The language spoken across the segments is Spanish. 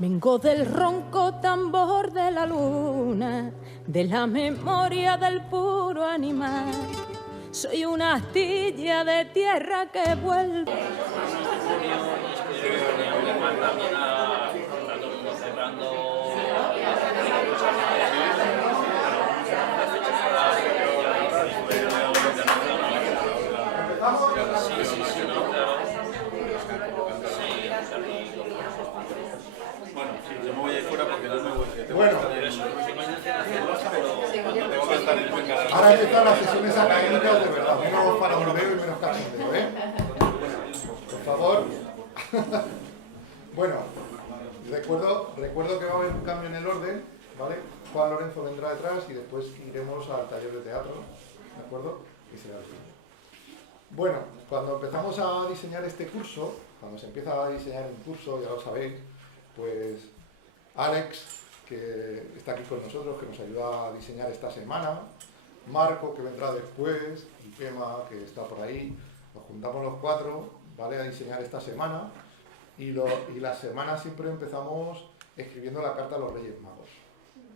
Vengo del ronco tambor de la luna, de la memoria del puro animal. Soy una astilla de tierra que vuelve. Bueno, ahora empiezan las sesiones académicas de verdad, menos faranduleo y menos cachondeo, ¿eh? Por favor. Bueno, recuerdo que va a haber un cambio en el orden, ¿vale? Juan Lorenzo vendrá detrás y después iremos al taller de teatro, ¿de acuerdo? Y será el fin. Bueno, cuando empezamos a diseñar este curso, cuando se empieza a diseñar un curso, ya lo sabéis, pues Alex, que está aquí con nosotros, que nos ayuda a diseñar esta semana, Marco, que vendrá después, y Pema, que está por ahí, nos juntamos los cuatro, ¿vale?, a diseñar esta semana, y las semanas siempre empezamos escribiendo la carta a los Reyes Magos,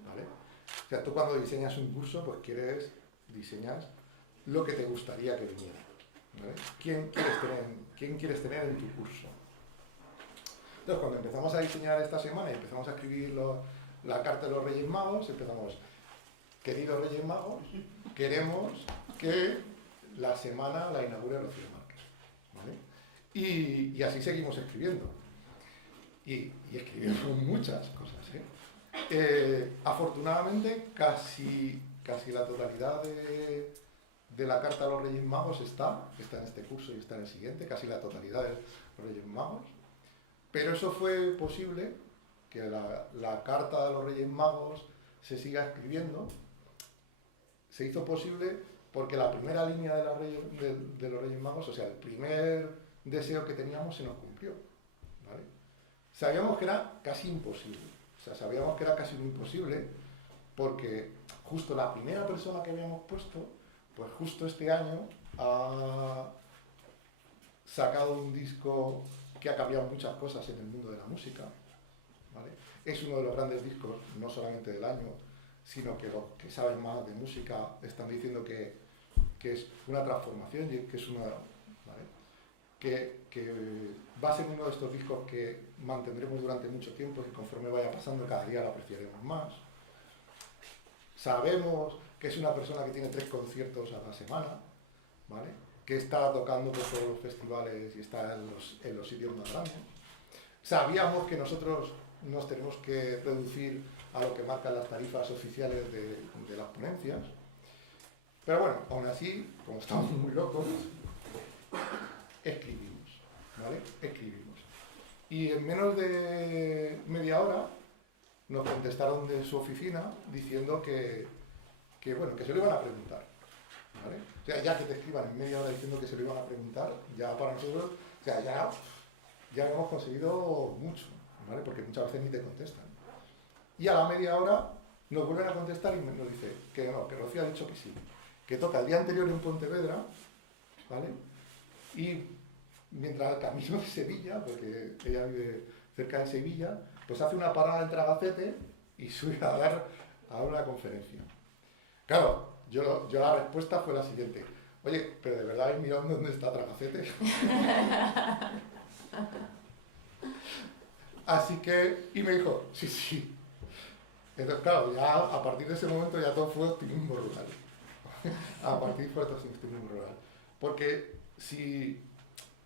¿vale? O sea, tú cuando diseñas un curso, pues diseñas lo que te gustaría que viniera, ¿vale? ¿Quién quieres tener en tu curso? Entonces, cuando empezamos a diseñar esta semana y empezamos a escribir la carta de los Reyes Magos, empezamos: queridos Reyes Magos, queremos que la semana la inaugure Rocío Márquez, ¿vale? Y así seguimos escribiendo. Y escribimos muchas cosas, ¿eh? Afortunadamente, casi la totalidad de la carta a los Reyes Magos está en este curso y está en el siguiente, casi la totalidad de los Reyes Magos. Pero eso fue posible, que la carta de los Reyes Magos se siga escribiendo. Se hizo posible porque la primera línea de los Reyes Magos, o sea, el primer deseo que teníamos se nos cumplió, ¿vale? Sabíamos que era casi imposible, porque justo la primera persona que habíamos puesto, pues justo este año ha sacado un disco que ha cambiado muchas cosas en el mundo de la música, ¿vale? Es uno de los grandes discos, no solamente del año, sino que los que saben más de música están diciendo que es una transformación y que es ¿vale?, que va a ser uno de estos discos que mantendremos durante mucho tiempo y conforme vaya pasando cada día lo apreciaremos más. Sabemos que es una persona que tiene 3 conciertos a la semana, ¿vale?, que está tocando por todos los festivales y está en los sitios más grandes. Sabíamos que nosotros nos tenemos que reducir a lo que marcan las tarifas oficiales de las ponencias. Pero bueno, aún así, como estamos muy locos, escribimos, ¿vale? Escribimos. Y en menos de media hora nos contestaron de su oficina diciendo que bueno, que se lo iban a preguntar, ¿vale? O sea, ya que te escriban en media hora diciendo que se lo iban a preguntar, ya para nosotros, o sea, ya hemos conseguido mucho, ¿vale? Porque muchas veces ni te contestan. Y a la media hora nos vuelven a contestar y nos dice que no, que Rocío ha dicho que sí, que toca el día anterior en Pontevedra, ¿vale? Y mientras al camino de Sevilla, porque ella vive cerca de Sevilla, pues hace una parada en Tragacete y sube a dar a una conferencia. Claro, yo la respuesta fue la siguiente: oye, pero ¿de verdad habéis mirado dónde está Tragacete? Así que, y me dijo, sí. Entonces, claro, ya a partir de ese momento ya todo fue optimismo rural. A partir fue todo optimismo rural. Porque si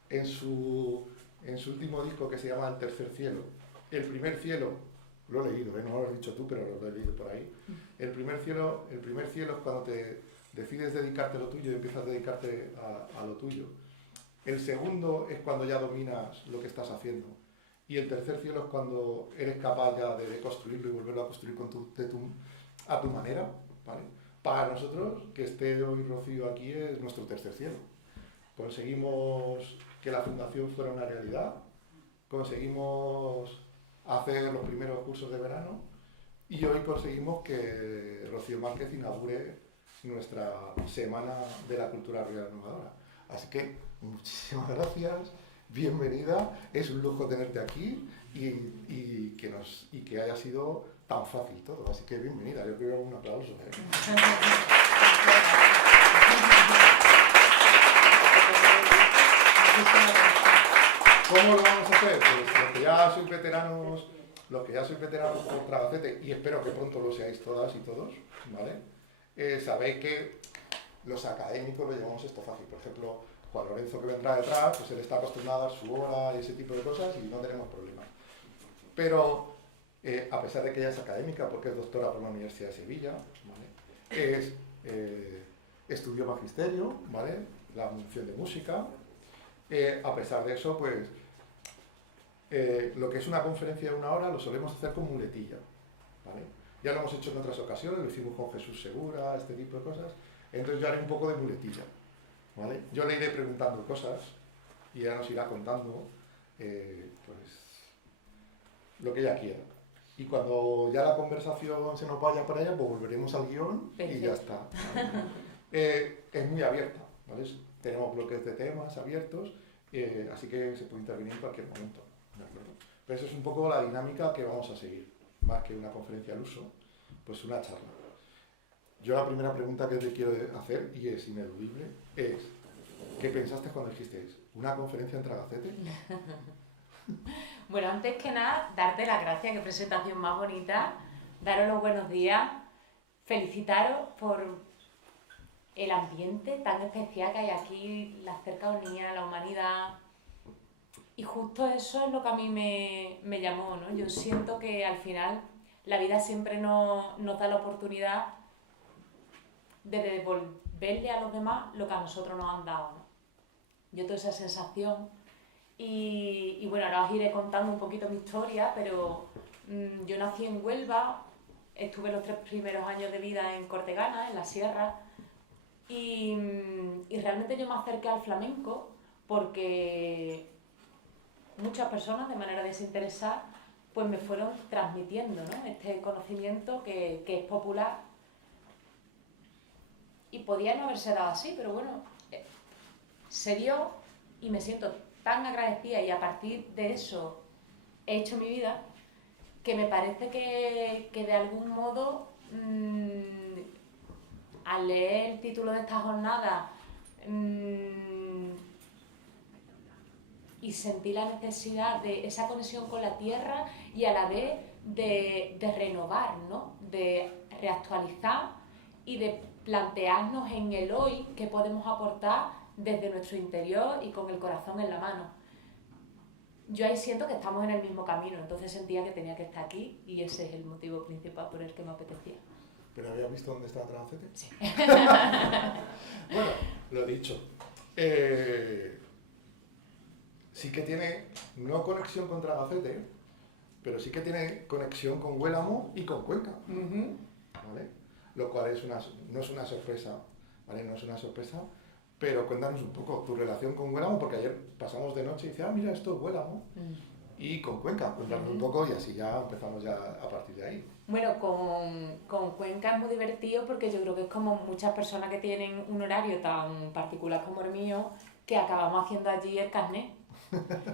en su último disco, que se llama El Tercer Cielo, el primer cielo, lo he leído, no lo has dicho tú, pero lo he leído por ahí. El primer cielo es cuando te decides dedicarte a lo tuyo y empiezas a dedicarte a lo tuyo. El segundo es cuando ya dominas lo que estás haciendo. Y el tercer cielo es cuando eres capaz ya de construirlo y volverlo a construir a tu manera, ¿vale? Para nosotros, que esté hoy Rocío aquí es nuestro tercer cielo. Conseguimos que la fundación fuera una realidad, conseguimos hacer los primeros cursos de verano y hoy conseguimos que Rocío Márquez inaugure nuestra Semana de la Cultura Rural Innovadora. Así que muchísimas gracias, bienvenida, es un lujo tenerte aquí y y que haya sido tan fácil todo. Así que bienvenida, yo quiero un aplauso. ¿Cómo lo vamos a hacer? Pues los que ya sois veteranos por Tragacete, y espero que pronto lo seáis todas y todos, ¿vale? Sabéis que los académicos lo llevamos esto fácil. Por ejemplo, Juan Lorenzo, que vendrá detrás, pues él está acostumbrado a su hora y ese tipo de cosas y no tenemos problemas. Pero, a pesar de que ella es académica, porque es doctora por la Universidad de Sevilla, ¿vale? Estudió magisterio, ¿vale? La función de música. A pesar de eso, pues, lo que es una conferencia de 1 hora lo solemos hacer con muletilla, ¿vale? Ya lo hemos hecho en otras ocasiones, lo hicimos con Jesús Segura, este tipo de cosas. Entonces yo haré un poco de muletilla, ¿vale? Yo le iré preguntando cosas y ella nos irá contando, pues, lo que ella quiera. Y cuando ya la conversación se nos vaya para allá, pues volveremos al guión y ya está. Es muy abierta, ¿vale? Tenemos bloques de temas abiertos, así que se puede intervenir en cualquier momento, ¿de acuerdo? Pero eso es un poco la dinámica que vamos a seguir, más que una conferencia al uso, pues una charla. Yo la primera pregunta que te quiero hacer, y es ineludible, es ¿qué pensaste cuando dijisteis una conferencia en Tragacete? Bueno, antes que nada, darte las gracias, qué presentación más bonita, daros los buenos días, felicitaros por el ambiente tan especial que hay aquí, la cercanía, la humanidad, y justo eso es lo que a mí me llamó, ¿no? Yo siento que al final la vida siempre nos da la oportunidad de devolverle a los demás lo que a nosotros nos han dado, ¿no? Yo tengo esa sensación y bueno, ahora os iré contando un poquito mi historia, pero yo nací en Huelva, estuve los 3 primeros años de vida en Cortegana, en la sierra, y realmente yo me acerqué al flamenco porque muchas personas de manera desinteresada pues me fueron transmitiendo, ¿no? Este conocimiento que es popular y podía no haberse dado así, pero bueno, se dio y me siento tan agradecida y a partir de eso he hecho mi vida que me parece que de algún modo al leer el título de esta jornada y sentí la necesidad de esa conexión con la tierra y a la vez de renovar, ¿no? De reactualizar y de plantearnos en el hoy qué podemos aportar desde nuestro interior y con el corazón en la mano. Yo ahí siento que estamos en el mismo camino, entonces sentía que tenía que estar aquí y ese es el motivo principal por el que me apetecía. ¿Pero habías visto dónde estaba Tragacete? Sí. Bueno, lo dicho. Sí que tiene, no conexión con Tragacete, pero sí que tiene conexión con Huélamo y con Cuenca, ¿vale? Lo cual no es una sorpresa, ¿vale? No es una sorpresa, pero cuéntanos un poco tu relación con Huélamo, porque ayer pasamos de noche y dice, mira, esto es Huélamo, y con Cuenca, cuéntanos un poco y así ya empezamos ya a partir de ahí. Bueno, con Cuenca es muy divertido porque yo creo que es como muchas personas que tienen un horario tan particular como el mío, que acabamos haciendo allí el carnet.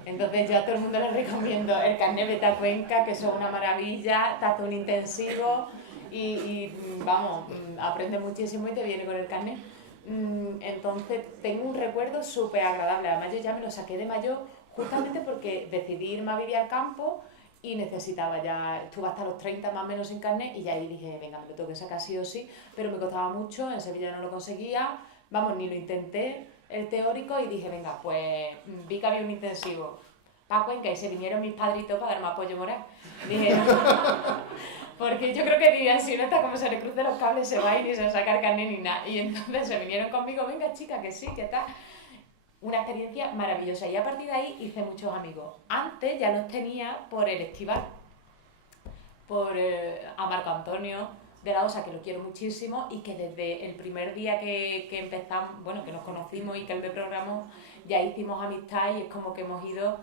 Entonces yo a todo el mundo les recomiendo el carnet vete a Cuenca, que eso es una maravilla, te hace un intensivo y vamos, aprendes muchísimo y te viene con el carnet. Entonces tengo un recuerdo súper agradable, además yo ya me lo saqué de mayor justamente porque decidí irme a vivir al campo y necesitaba ya, estuve hasta los 30 más o menos sin carnet y ya ahí dije, venga, me lo tengo que sacar sí o sí, pero me costaba mucho, en Sevilla no lo conseguía, vamos, ni lo intenté, el teórico, y dije, venga, pues vi que había un intensivo para Cuenca y se vinieron mis padritos para darme apoyo moral. Dije, no, porque yo creo que dirían, si no está como se le crucen los cables, se va y ni se va a sacar carnet ni nada. Y entonces se vinieron conmigo, venga chica, que sí, que tal. Una experiencia maravillosa y a partir de ahí hice muchos amigos. Antes ya los tenía por el Estival, a Marco Antonio de la Osa, que lo quiero muchísimo y que desde el primer día que empezamos, bueno, que nos conocimos y que él me programó, ya hicimos amistad y es como que hemos ido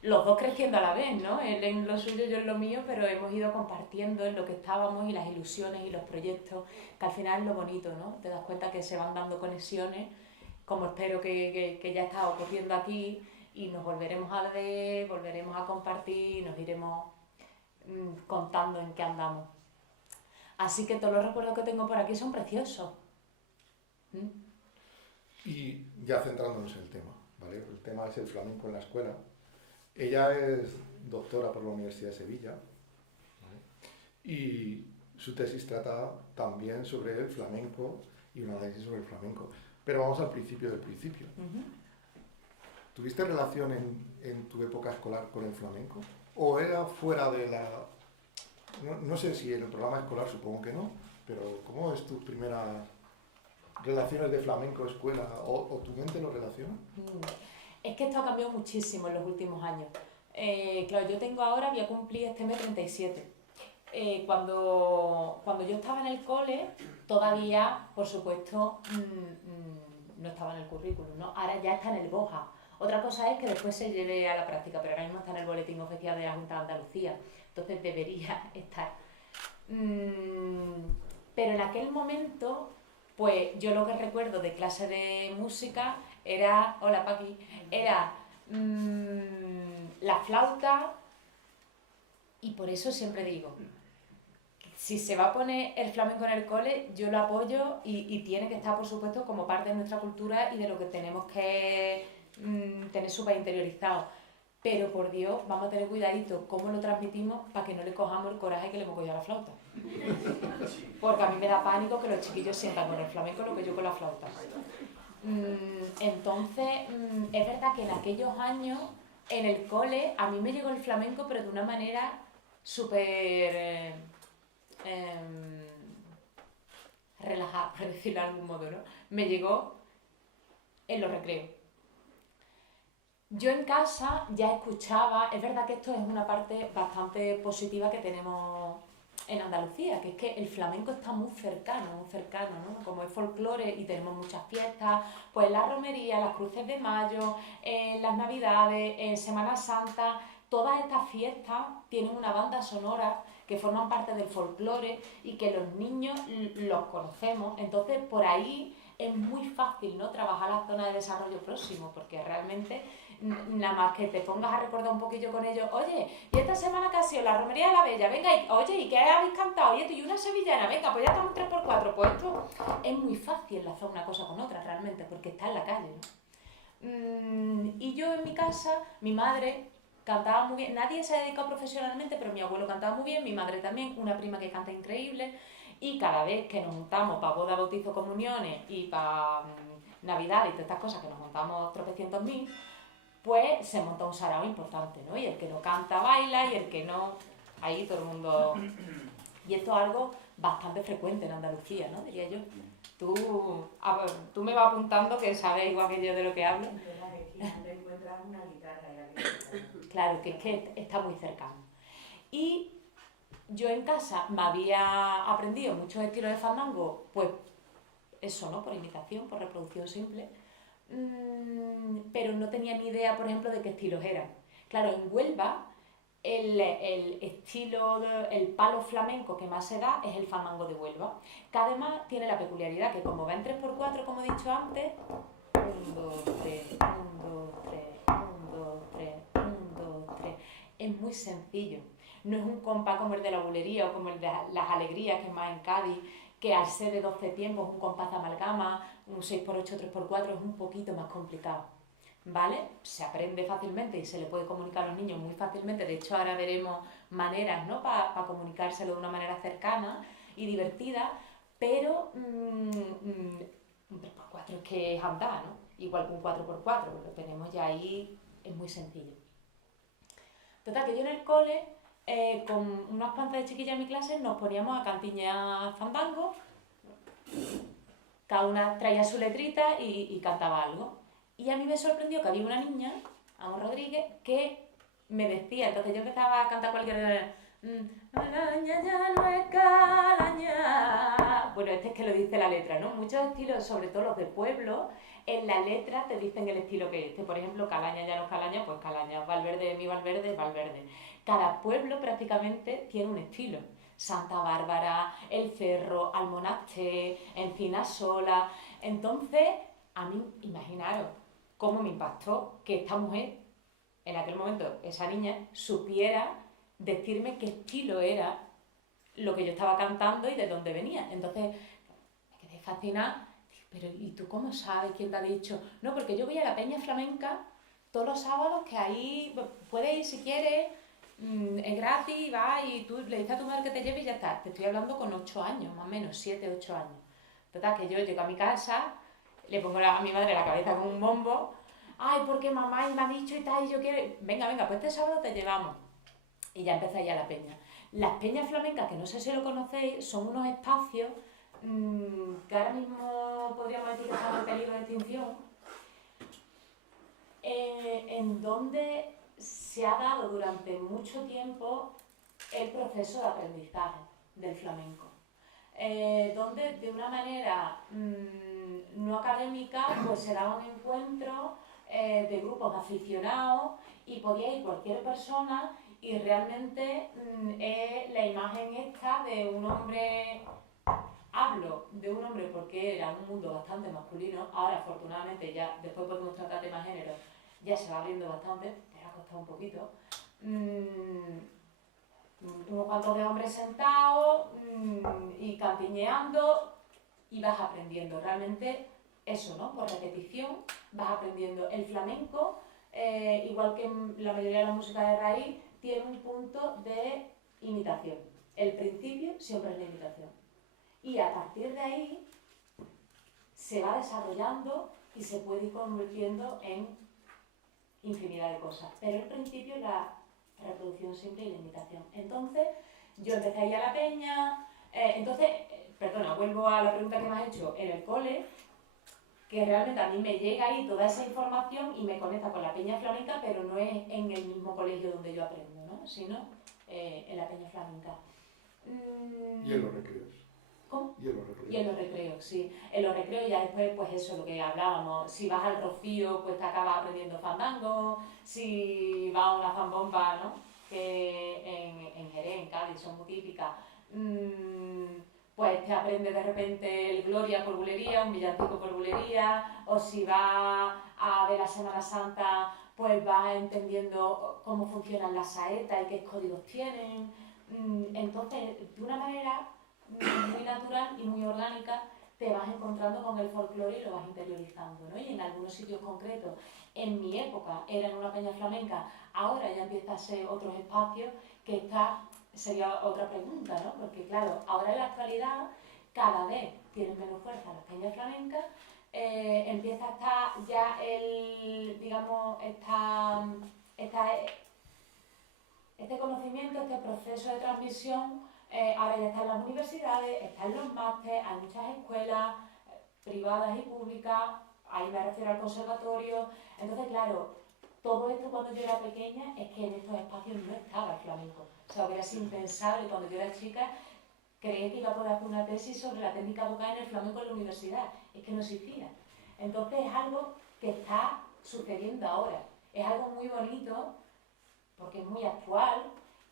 los dos creciendo a la vez, ¿no? Él en lo suyo, yo en lo mío, pero hemos ido compartiendo en lo que estábamos y las ilusiones y los proyectos, que al final es lo bonito, ¿no? Te das cuenta que se van dando conexiones, como espero que ya está ocurriendo aquí, y nos volveremos a ver, volveremos a compartir, nos iremos contando en qué andamos. Así que todos los recuerdos que tengo por aquí son preciosos. Y ya centrándonos en el tema, ¿vale? El tema es el flamenco en la escuela. Ella es doctora por la Universidad de Sevilla, ¿vale? Y su tesis trata también sobre el flamenco y un análisis sobre el flamenco. Pero vamos al principio del principio. ¿Tuviste relación en tu época escolar con el flamenco? ¿O era fuera de la...? No sé si en el programa escolar, supongo que no, pero ¿cómo es tu primera relaciones de flamenco, escuela, o tu mente lo relaciona? Es que esto ha cambiado muchísimo en los últimos años. Claro, yo tengo ahora, voy a cumplir este mes 37. Cuando yo estaba en el cole, todavía, por supuesto, no estaba en el currículum, ¿no? Ahora ya está en el BOJA. Otra cosa es que después se lleve a la práctica, pero ahora mismo está en el boletín oficial de la Junta de Andalucía. Entonces debería estar. Pero en aquel momento, pues yo lo que recuerdo de clase de música era, hola Paqui, era la flauta, y por eso siempre digo, si se va a poner el flamenco en el cole, yo lo apoyo y tiene que estar, por supuesto, como parte de nuestra cultura y de lo que tenemos que tener súper interiorizado. Pero por Dios, vamos a tener cuidadito cómo lo transmitimos para que no le cojamos el coraje que le hemos cogido a la flauta. Porque a mí me da pánico que los chiquillos sientan con el flamenco lo que yo con la flauta. Entonces, es verdad que en aquellos años, en el cole, a mí me llegó el flamenco, pero de una manera súper relajada, por decirlo de algún modo, ¿no? Me llegó en los recreos. Yo en casa ya escuchaba, es verdad que esto es una parte bastante positiva que tenemos en Andalucía, que es que el flamenco está muy cercano, ¿no? Como es folclore y tenemos muchas fiestas, pues las romerías, las cruces de mayo, las navidades, en Semana Santa, todas estas fiestas tienen una banda sonora que forman parte del folclore y que los niños los conocemos, entonces por ahí es muy fácil, ¿no?, trabajar la zona de desarrollo próximo, porque realmente nada más que te pongas a recordar un poquillo con ellos, oye, y esta semana que ha sido la romería de la Bella, venga, oye, ¿y qué habéis cantado? Y esto, y una sevillana, venga, pues ya estamos 3x4, pues esto es muy fácil enlazar una cosa con otra realmente, porque está en la calle, ¿no? Y yo en mi casa, mi madre cantaba muy bien, nadie se ha dedicado profesionalmente, pero mi abuelo cantaba muy bien, mi madre también, una prima que canta increíble, y cada vez que nos juntamos para boda, bautizo, comuniones y para Navidad y todas estas cosas que nos juntamos tropecientos mil, pues se monta un sarao importante, ¿no? Y el que no canta baila y el que no, ahí todo el mundo... Y esto es algo bastante frecuente en Andalucía, ¿no? Diría yo. Tú me vas apuntando que sabes igual que yo de lo que hablo. Claro, que es que está muy cercano. Y yo en casa me había aprendido muchos estilos de fandango, pues eso, ¿no? Por imitación, por reproducción simple. Pero no tenía ni idea, por ejemplo, de qué estilos eran. Claro, en Huelva el estilo, el palo flamenco que más se da es el fandango de Huelva, que además tiene la peculiaridad que como va en 3x4, como he dicho antes, 1, 2, 3, 1, 2, 3, 1, 2, 3, 1, 2, 3, es muy sencillo. No es un compás como el de la bulería o como el de las alegrías, que es más en Cádiz, que al ser de 12 tiempos, un compás de amalgama, un 6x8, 3x4, es un poquito más complicado, ¿vale? Se aprende fácilmente y se le puede comunicar a los niños muy fácilmente. De hecho, ahora veremos maneras, ¿no?, para comunicárselo de una manera cercana y divertida, pero un 3x4 es que es andar, ¿no? Igual que un 4x4, lo tenemos ya ahí, es muy sencillo. Total, que yo en el cole, con unas cuantas de chiquillas en mi clase, nos poníamos a cantiñar fandango, cada una traía su letrita y cantaba algo. Y a mí me sorprendió que había una niña, Amo Rodríguez, que me decía, entonces yo empezaba a cantar cualquier... Calaña ya no es calaña. Bueno, este es que lo dice la letra, ¿no? Muchos estilos, sobre todo los de pueblo, en la letra te dicen el estilo que es. Por ejemplo, Calaña ya no es calaña, pues Calaña, Valverde, mi Valverde, Valverde. Cada pueblo prácticamente tiene un estilo. Santa Bárbara, El Cerro, Almonaste, Encinasola. Entonces, a mí, imaginaros cómo me impactó que esta mujer en aquel momento esa niña supiera decirme qué estilo era lo que yo estaba cantando y de dónde venía. Entonces me quedé fascinada. Pero ¿y tú cómo sabes? ¿Quién te ha dicho? No, porque yo voy a la Peña Flamenca todos los sábados, que ahí puedes ir si quieres, es gratis, vas y tú le dices a tu madre que te lleve y ya está. Te estoy hablando con 8 años, más o menos, 7, 8 años. Total, que yo llego a mi casa, le pongo a mi madre la cabeza con un bombo. Ay, porque mamá me ha dicho y tal, y yo quiero... Venga, venga, pues este sábado te llevamos. Y ya empezáis a la peña. Las peñas flamencas, que no sé si lo conocéis, son unos espacios que ahora mismo podríamos decir que están en peligro de extinción, en donde se ha dado durante mucho tiempo el proceso de aprendizaje del flamenco. Donde de una manera no académica pues se daban encuentros de grupos de aficionados y podía ir cualquier persona y realmente es la imagen esta de un hombre, hablo de un hombre porque era un mundo bastante masculino, ahora afortunadamente ya después podemos tratar temas género, ya se va abriendo bastante, pero ha costado un poquito. Unos cuantos de hombres sentados y cantiñeando y vas aprendiendo. Realmente eso, ¿no? Por repetición vas aprendiendo. El flamenco, igual que la mayoría de la música de raíz, tiene un punto de imitación. El principio siempre es la imitación. Y a partir de ahí se va desarrollando y se puede ir convirtiendo en infinidad de cosas. Pero el principio es la reproducción simple y la imitación. Entonces, yo empecé a ir a la peña, perdona, vuelvo a la pregunta que me has hecho, en el cole, que realmente a mí me llega ahí toda esa información y me conecta con la peña flamenca, pero no es en el mismo colegio donde yo aprendo, ¿no? Sino en la peña flamenca. ¿Y en los recreos? ¿Cómo? Y en los recreos. Y en los recreos, sí. En los recreos ya después, pues eso, lo que hablábamos. Si vas al Rocío, pues te acabas aprendiendo fandango. Si vas a una zambomba, ¿no? Que en Jerez, en Cádiz, son muy típicas. Pues te aprendes de repente el Gloria por bulería, un villancico por bulería. O si vas a ver la Semana Santa, pues vas entendiendo cómo funcionan las saetas y qué códigos tienen. Entonces, de una manera muy natural y muy orgánica, te vas encontrando con el folclore y lo vas interiorizando, ¿no? Y en algunos sitios concretos, en mi época era en una peña flamenca, ahora ya empieza a ser otros espacios, que esta sería otra pregunta, ¿no? Porque claro, ahora en la actualidad cada vez tienen menos fuerza las peñas flamencas, empieza a estar ya este conocimiento, este proceso de transmisión. Ahora ya está en las universidades, está en los másteres, hay muchas escuelas privadas y públicas, ahí me refiero al conservatorio. Entonces, claro, todo esto cuando yo era pequeña es que en estos espacios no estaba el flamenco. O sea, hubiera sido impensable cuando yo era chica creer que iba a poder hacer una tesis sobre la técnica vocal en el flamenco en la universidad. Es que no existía. Entonces es algo que está sucediendo ahora. Es algo muy bonito porque es muy actual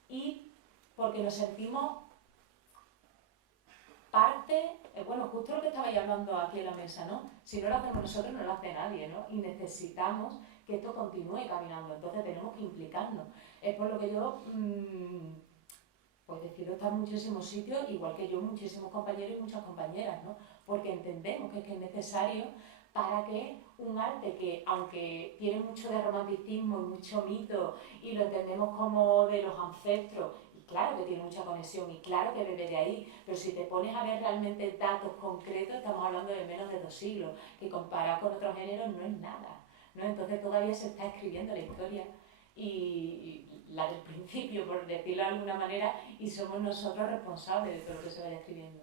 y porque nos sentimos parte, bueno, justo lo que estabais hablando aquí en la mesa, ¿no? Si no lo hacemos nosotros, no lo hace nadie, ¿no? Y necesitamos que esto continúe caminando, entonces tenemos que implicarnos. Es por lo que yo, pues decido estar en muchísimos sitios, igual que yo, muchísimos compañeros y muchas compañeras, ¿no? Porque entendemos que es necesario para que un arte que, aunque tiene mucho de romanticismo y mucho mito, y lo entendemos como de los ancestros, claro que tiene mucha conexión y claro que bebe de ahí, pero si te pones a ver realmente datos concretos, estamos hablando de menos de 2 siglos, que comparado con otros géneros no es nada, ¿no? Entonces todavía se está escribiendo la historia y la del principio, por decirlo de alguna manera, y somos nosotros responsables de todo lo que se vaya escribiendo.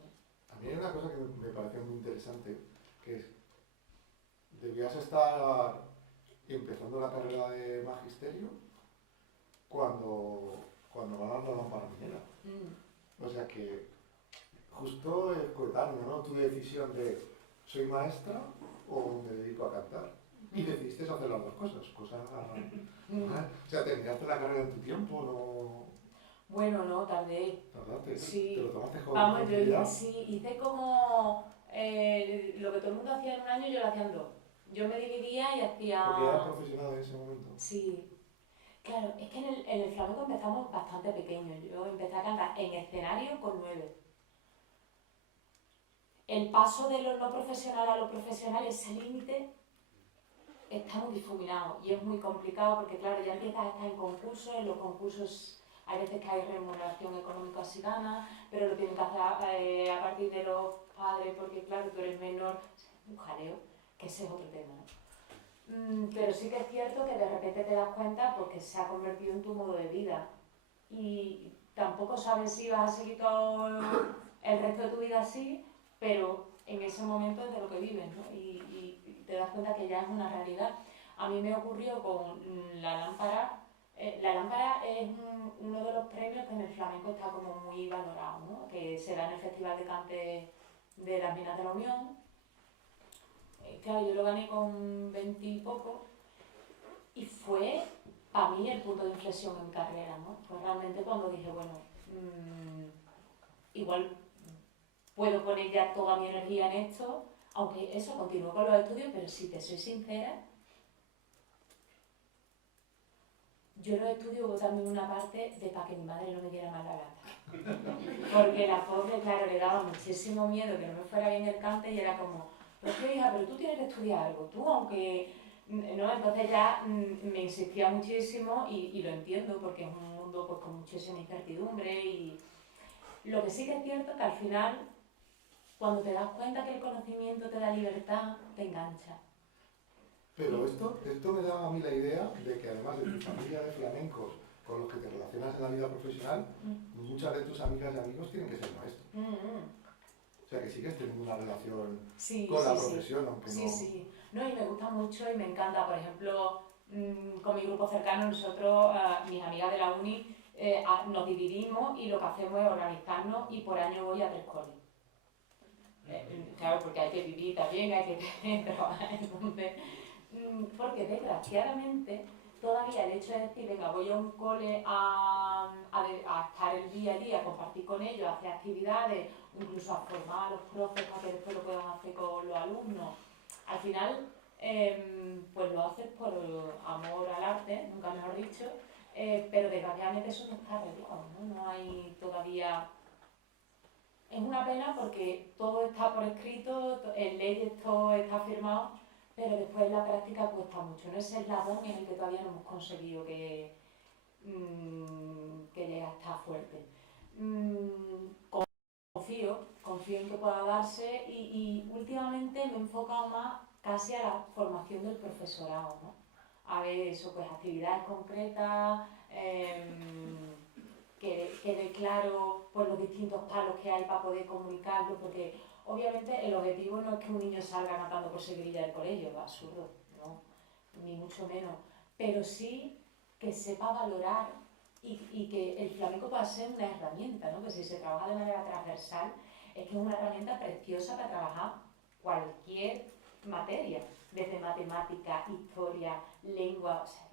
A mí hay una cosa que me parece muy interesante, que es, debías estar empezando la carrera de magisterio cuando ganas la lámpara minera. O sea que justo es coetáneo, ¿no? Tu decisión de soy maestra o me dedico a cantar. Y decidiste hacer las dos cosas. O sea, ¿terminaste la carrera en tu tiempo? ¿No? Bueno, no, tardé. ¿Tardaste? Sí. ¿Te lo tomaste joven? Vamos, yo sí, hice como lo que todo el mundo hacía en un año, yo lo hacía en 2. Yo me dividía y hacía... Porque eras profesional en ese momento. Sí. Claro, es que en el flamenco empezamos bastante pequeños. Yo empecé a cantar en escenario con 9. El paso de lo no profesional a lo profesional, ese límite, está muy difuminado y es muy complicado porque, claro, ya empiezas a estar en concursos, en los concursos hay veces que hay remuneración económica si ganas, pero lo tienen que hacer a partir de los padres porque, claro, tú eres menor, un jaleo, que ese es otro tema, ¿no? Pero sí que es cierto que de repente te das cuenta porque se ha convertido en tu modo de vida y tampoco sabes si vas a seguir todo el resto de tu vida así, pero en ese momento es de lo que vives, ¿no? Y te das cuenta que ya es una realidad. A mí me ocurrió con la lámpara. La lámpara es uno de los premios que en el flamenco está como muy valorado, ¿no? Que se da en el Festival de Cante de las Minas de la Unión. Claro, yo lo gané con 20 y poco y fue para mí el punto de inflexión en mi carrera, ¿no? Fue realmente cuando dije, bueno, igual puedo poner ya toda mi energía en esto, aunque eso, continúo con los estudios, pero si te soy sincera, yo los estudios hubo también una parte de para que mi madre no me diera más la lata. Porque la pobre, claro, le daba muchísimo miedo que no me fuera bien el cante y era como, pues qué hija, pero tú tienes que estudiar algo, tú aunque... ¿no? Entonces ya me insistía muchísimo y lo entiendo porque es un mundo pues, con muchísima incertidumbre y lo que sí que es cierto es que al final cuando te das cuenta que el conocimiento te da libertad, te engancha. Pero esto me da a mí la idea de que además de tu familia de flamencos con los que te relacionas en la vida profesional, muchas de tus amigas y amigos tienen que ser maestros. O sea, que sigues teniendo una relación con la profesión, aunque no... Sí. No, y me gusta mucho y me encanta. Por ejemplo, con mi grupo cercano, nosotros, mis amigas de la uni, nos dividimos y lo que hacemos es organizarnos y por año voy a 3 coles. Claro, porque hay que vivir también, hay que trabajar, entonces... Porque desgraciadamente todavía el hecho de decir, venga, voy a un cole a estar el día a día, a compartir con ellos, a hacer actividades, incluso a formar a los profes para que después lo puedan hacer con los alumnos. Al final, pues lo haces por amor al arte, nunca mejor dicho, pero desgraciadamente eso no está arreglado, ¿no? No hay todavía... Es una pena porque todo está por escrito, en ley todo está firmado, pero después en la práctica cuesta mucho, ¿no? Ese eslabón en el que todavía no hemos conseguido que llegue a estar fuerte. Confío en que pueda darse y últimamente me he enfocado más casi a la formación del profesorado, ¿no? A ver eso, pues actividades concretas, que quede claro pues, los distintos palos que hay para poder comunicarlo, porque obviamente el objetivo no es que un niño salga matando por seguirilla del colegio, es absurdo, ¿no? Ni mucho menos, pero sí que sepa valorar y que el flamenco pueda ser una herramienta, ¿no? Que si se trabaja de manera transversal es que es una herramienta preciosa para trabajar cualquier materia, desde matemática, historia, lengua, o sea,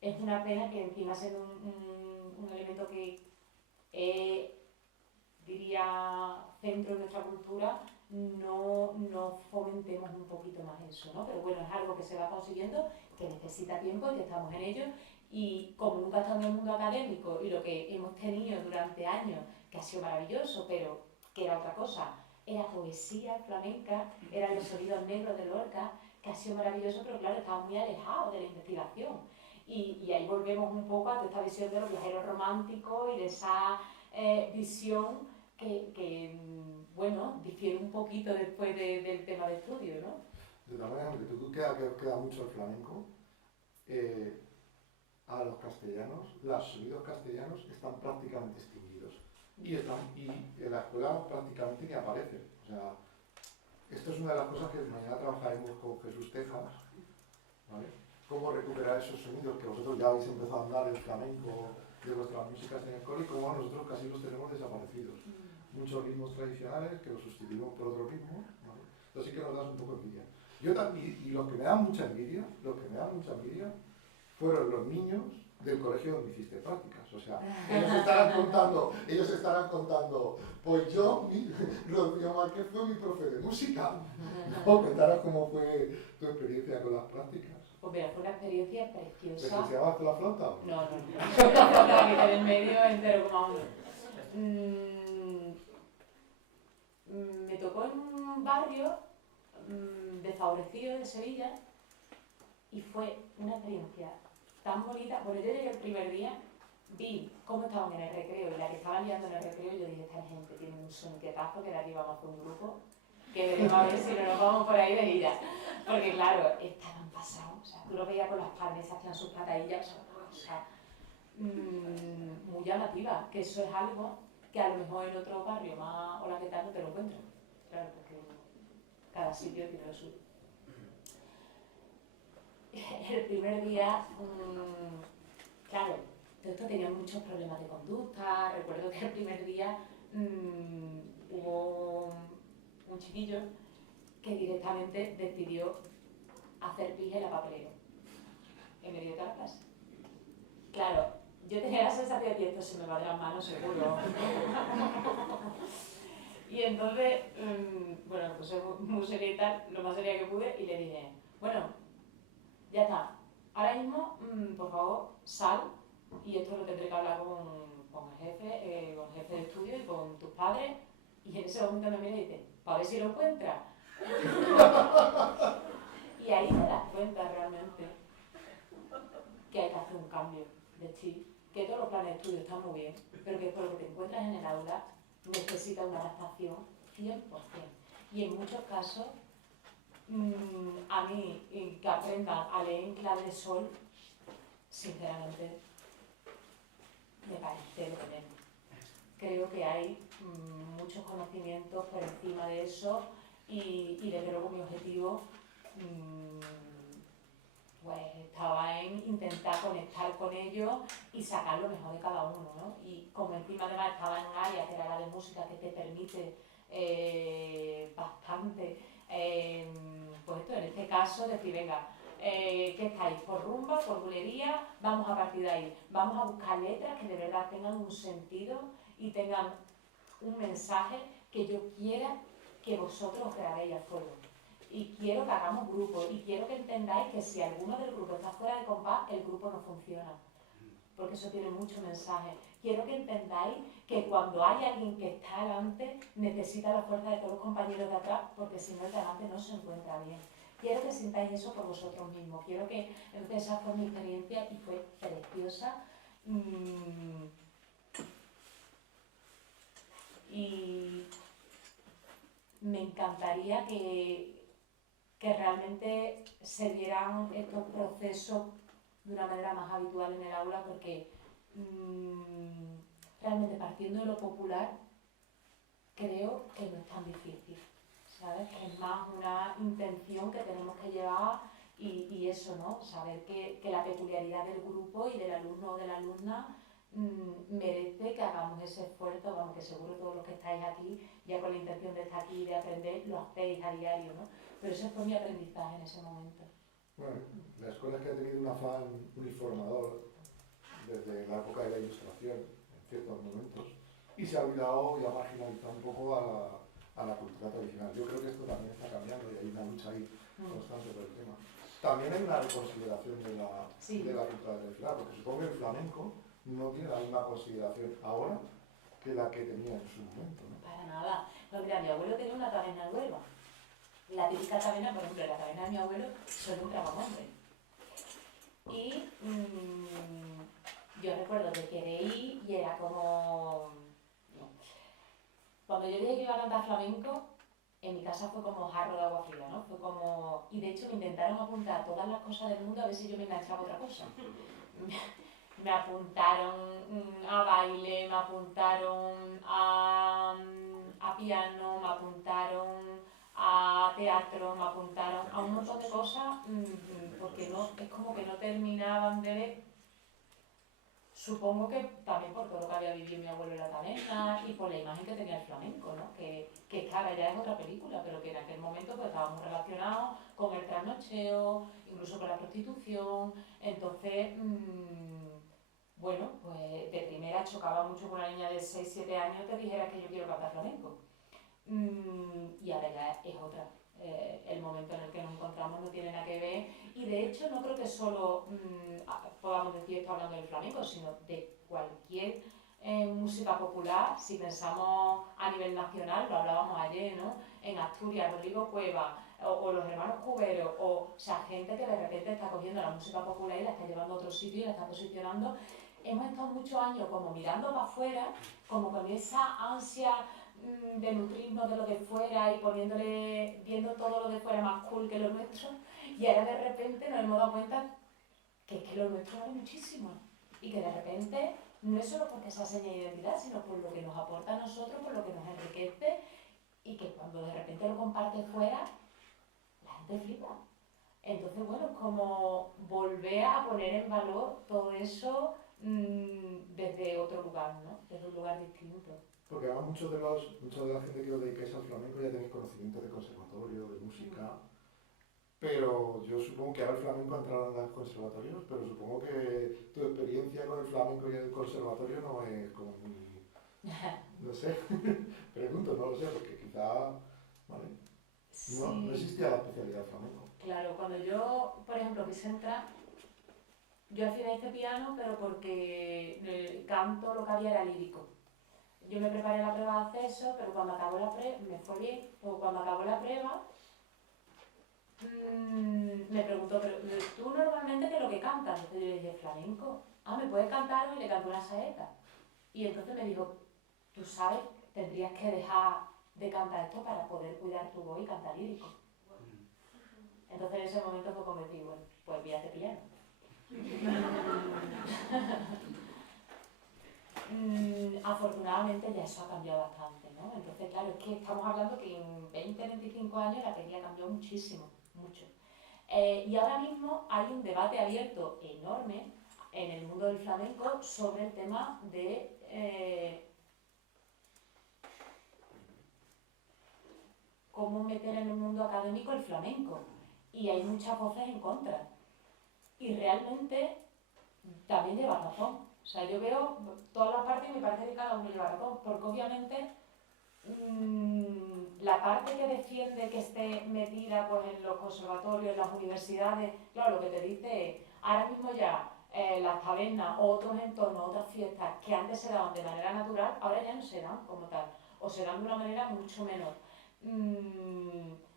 es una pena que encima siendo un elemento que diría centro de nuestra cultura, no fomentemos un poquito más eso, ¿no? Pero bueno, es algo que se va consiguiendo, que necesita tiempo y que estamos en ello. Y como nunca estamos en el mundo académico y lo que hemos tenido durante años, que ha sido maravilloso, pero que era otra cosa, era poesía flamenca, eran los sonidos negros de Lorca, que ha sido maravilloso, pero claro, estamos muy alejados de la investigación. Y ahí volvemos un poco a esta visión de los viajeros románticos y de esa visión que bueno, difiere un poquito después del tema de estudio, ¿no? De tal manera que tú queda mucho el flamenco, a los castellanos, los sonidos castellanos están prácticamente extinguidos y en la escuela prácticamente ni aparecen. O sea, esto es una de las cosas que mañana trabajaremos con Jesús Tejas, ¿vale? Cómo recuperar esos sonidos que vosotros ya habéis empezado a andar el flamenco de vuestras músicas en el cole y cómo nosotros casi los tenemos desaparecidos. Muchos ritmos tradicionales que los sustituimos por otro ritmo, ¿vale? Entonces sí que nos das un poco de envidia. Yo también, y los que me dan mucha envidia, fueron los niños del colegio donde hiciste prácticas. O sea, ellos estarán contando, pues yo, Rocío Márquez fue mi profe de música. ¿No? Cuéntanos cómo fue tu experiencia con las prácticas. Pues mira, fue una experiencia preciosa. ¿Te enseñabas la flauta? No, la flauta que en el medio entero como a uno. Me tocó en un barrio desfavorecido de Sevilla y fue una experiencia tan bonita. Bueno, yo llegué el primer día, vi cómo estaban en el recreo y la que estaba liando en el recreo, y yo dije, esta gente tiene un soniquetazo, que de aquí vamos a hacer un grupo, que veremos a ver si no nos vamos por ahí de gira. Porque claro, estaban pasados, o sea, tú lo veías con las palmas, hacían sus patadillas, o sea, muy llamativa, que eso es algo que a lo mejor en otro barrio más o la que tal no te lo encuentras. Claro, porque cada sitio tiene lo suyo. El primer día, claro, todo esto tenía muchos problemas de conducta. Recuerdo que el primer día hubo un chiquillo que directamente decidió hacer pis en la papelera en medio de la clase. Claro, yo tenía la sensación de que esto se me va de las manos seguro. Y entonces, bueno, pues muy seria y tal, lo más seria que pude, y le dije, bueno, ya está, ahora mismo, por favor, sal, y esto lo tendré que hablar con el jefe de estudio y con tus padres. Y en ese momento me mira y dice, para ver si lo encuentras. Y ahí te das cuenta realmente que hay que hacer un cambio de chip, que todos los planes de estudio están muy bien, pero que por lo que te encuentras en el aula necesita una adaptación 100%. Y en muchos casos, a mí, que aprendan a leer en clave de sol, sinceramente, me parece lo que menos. Creo que hay muchos conocimientos por encima de eso, y desde luego mi objetivo pues estaba en intentar conectar con ellos y sacar lo mejor de cada uno, ¿no? Y como encima además estaba en un área que era la de música, que te permite bastante, pues esto, en este caso, decir, venga, ¿qué estáis? ¿Por rumba? ¿Por bulería? Vamos a partir de ahí. Vamos a buscar letras que de verdad tengan un sentido y tengan un mensaje que yo quiera que vosotros os grabéis a fuego. Y quiero que hagamos grupo, y quiero que entendáis que si alguno del grupo está fuera de compás, el grupo no funciona, porque eso tiene mucho mensaje. Quiero que entendáis que cuando hay alguien que está delante, necesita la fuerza de todos los compañeros de atrás, porque si no, el de delante no se encuentra bien. Quiero que sintáis eso por vosotros mismos. Quiero que, entonces, esa fue mi experiencia y fue preciosa. Y me encantaría que realmente se dieran estos procesos de una manera más habitual en el aula, porque realmente, partiendo de lo popular, creo que no es tan difícil, ¿sabes? Que es más una intención que tenemos que llevar, y eso, ¿no? Saber que la peculiaridad del grupo y del alumno o de la alumna merece que hagamos ese esfuerzo. Vamos, que seguro todos los que estáis aquí, ya con la intención de estar aquí y de aprender, lo hacéis a diario, ¿no? Pero ese fue mi aprendizaje en ese momento. Bueno, la escuela es que ha tenido un afán uniformador desde la época de la Ilustración, en ciertos momentos, y se ha olvidado y ha marginalizado un poco a la cultura tradicional. Yo creo que esto también está cambiando y hay una lucha ahí constante por el tema. También hay una reconsideración de la cultura tradicional, porque supongo que el flamenco no tiene la misma consideración ahora que la que tenía en su momento, ¿no? Para nada. Pues mira, mi abuelo tenía una taberna en Huelva. La típica taberna, por ejemplo, la taberna de mi abuelo, solo entraba un hombre. Y yo recuerdo que quería ir y era como... No. Cuando yo dije que iba a cantar flamenco, en mi casa fue como jarro de agua fría, ¿no? Fue como... Y de hecho me intentaron apuntar todas las cosas del mundo a ver si yo me enganchaba a otra cosa. Me apuntaron a baile, me apuntaron a piano, me apuntaron a teatro, me apuntaron a un montón de cosas, porque no, es como que no terminaban de ver. Supongo que también por todo lo que había vivido mi abuelo en la taberna y por la imagen que tenía el flamenco, ¿no? Que claro, ya es otra película, pero que en aquel momento pues estábamos relacionados con el trasnocheo, incluso con la prostitución. Entonces, bueno, pues de primera chocaba mucho con una niña de 6-7 años que dijera que yo quiero cantar flamenco. Y ahora ya es otra. El momento en el que nos encontramos no tiene nada que ver, Y de hecho no creo que solo podamos decir esto hablando del flamenco, sino de cualquier música popular. Si pensamos a nivel nacional, lo hablábamos ayer, ¿no? En Asturias, Rodrigo Cueva, o los hermanos Cuberos, o sea, gente que de repente está cogiendo la música popular y la está llevando a otro sitio y la está posicionando. Hemos estado muchos años como mirando para afuera, como con esa ansia de nutrirnos de lo de fuera y viendo todo lo de fuera más cool que lo nuestro, y ahora de repente nos hemos dado cuenta que es que lo nuestro vale muchísimo y que de repente no es solo porque esa seña de identidad, sino por lo que nos aporta a nosotros, por lo que nos enriquece, y que cuando de repente lo compartes fuera, la gente flipa. Entonces, bueno, es como volver a poner en valor todo eso desde otro lugar, ¿no? Desde un lugar distinto. Porque además mucha de la gente que os dedicáis al flamenco ya tenéis conocimiento de conservatorio, de música, pero yo supongo que ahora el flamenco entrará en los conservatorios, pero supongo que tu experiencia con el flamenco y el conservatorio no es como muy... No sé, pregunto, no lo sé, porque quizá, ¿vale? Sí. No existía la especialidad flamenco. Claro, cuando yo, por ejemplo, quise entrar, yo al final hice piano, pero porque canto lo que había era lírico. Yo me preparé la prueba de acceso, pero cuando acabó la prueba, me fue bien, pues cuando acabó la prueba, me preguntó, pero tú normalmente qué es lo que cantas. Entonces yo le dije, flamenco. Ah, ¿me puedes cantar? Y le canté una saeta. Y entonces me dijo, tú sabes, tendrías que dejar de cantar esto para poder cuidar tu voz y cantar lírico. Entonces en ese momento fue como decir, bueno, pues voy a hacer piano. Afortunadamente ya eso ha cambiado bastante, ¿no? Entonces, claro, es que estamos hablando que en 20, 25 años la teoría cambió muchísimo, mucho. Y ahora mismo hay un debate abierto enorme en el mundo del flamenco sobre el tema de cómo meter en el mundo académico el flamenco. Y hay muchas voces en contra. Y realmente también lleva razón. O sea, yo veo todas las partes y me parece que cada uno lleva razón, porque obviamente la parte que defiende que esté metida pues, en los conservatorios, en las universidades, claro, lo que te dice es, ahora mismo ya las tabernas o otros entornos, otras fiestas que antes se daban de manera natural, ahora ya no se dan como tal, o se dan de una manera mucho menor.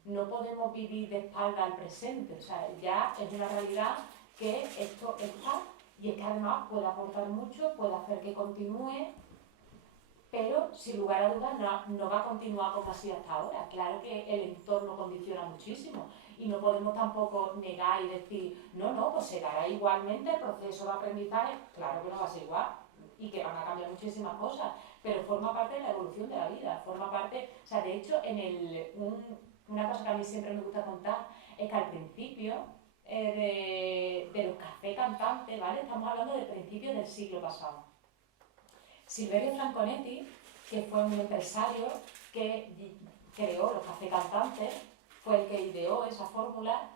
No podemos vivir de espalda al presente, o sea, ya es una realidad que esto está, y es que además puede aportar mucho, puede hacer que continúe, pero sin lugar a dudas no va a continuar como ha sido hasta ahora. Claro que el entorno condiciona muchísimo y no podemos tampoco negar y decir, no, pues se dará igualmente el proceso de aprendizaje, claro que no va a ser igual y que van a cambiar muchísimas cosas, pero forma parte de la evolución de la vida, forma parte, o sea, de hecho, una cosa que a mí siempre me gusta contar es que al principio de los cafés cantantes, ¿vale? Estamos hablando del principio del siglo pasado. Silverio Franconetti, que fue un empresario que creó los cafés cantantes, fue el que ideó esa fórmula.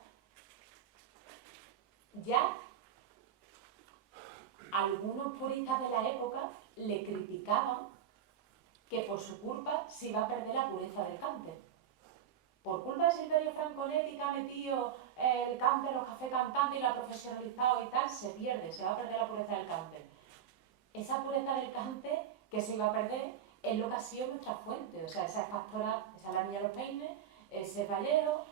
Ya algunos puristas de la época le criticaban que por su culpa se iba a perder la pureza del cante. Por culpa de Silverio Franconetti, que ha metido el cante en los cafés cantantes y lo ha profesionalizado y tal, se pierde, se va a perder la pureza del cante. Esa pureza del cante que se iba a perder es lo que ha sido nuestra fuente, o sea, esa es Pastora, esa es la Niña de los Peines, ese Ballero,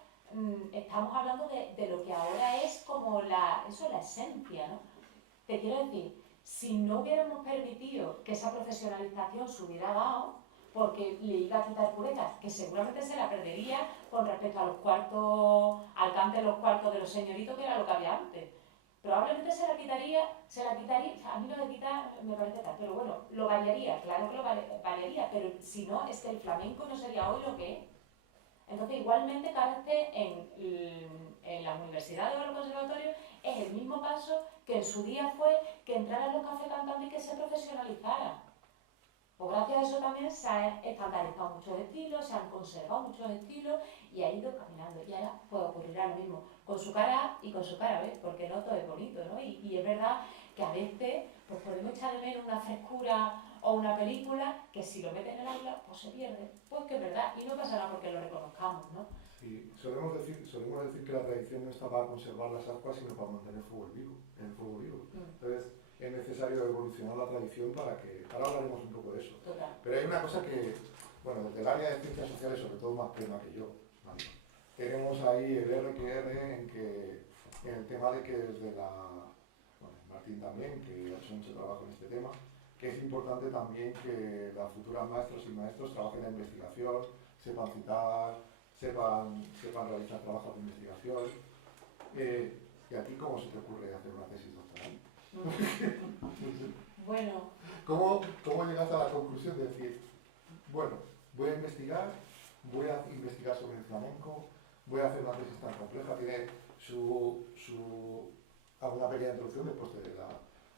estamos hablando de lo que ahora es como la esencia, ¿no? Te quiero decir, si no hubiéramos permitido que esa profesionalización se hubiera dado, porque le iba a quitar pureza, que seguramente se la perdería con respecto a los cuartos, al cante de los cuartos de los señoritos, que era lo que había antes. Probablemente se la quitaría, a mí lo de quitar me parece tal, pero bueno, lo variaría, claro que lo variaría, pero si no, es que el flamenco no sería hoy lo que es. Entonces, igualmente, carece en las universidades o en los conservatorios es el mismo paso que en su día fue que entraran los cafés cantantes y que se profesionalizaran. Pues gracias a eso también se han estandarizado muchos estilos, se han conservado muchos estilos y ha ido caminando. Y ahora puede ocurrir lo mismo, con su cara A y con su cara B, porque no todo es bonito, ¿no? Y es verdad que a veces pues podemos echar de menos una frescura o una película que si lo meten en el aula, pues se pierde. Pues que es verdad, y no pasa nada porque lo reconozcamos, ¿no? Y solemos decir que la tradición no está para conservar las ascuas, sino para mantener el fuego vivo. Entonces, es necesario evolucionar la tradición para que... Ahora hablaremos un poco de eso. Total. Pero hay una cosa que, bueno, desde el área de ciencias sociales, sobre todo más plena que yo, ¿vale? Tenemos ahí el RQR en el tema de que desde Martín también, que ha hecho mucho trabajo en este tema, que es importante también que las futuras maestras y maestros trabajen en la investigación, sepan citar, sepan realizar trabajos de investigación. ¿Y a ti cómo se te ocurre hacer una tesis doctoral? Bueno. ¿Cómo llegaste a la conclusión de decir, bueno, voy a investigar sobre el flamenco, voy a hacer una tesis tan compleja? Tiene alguna pequeña introducción, después de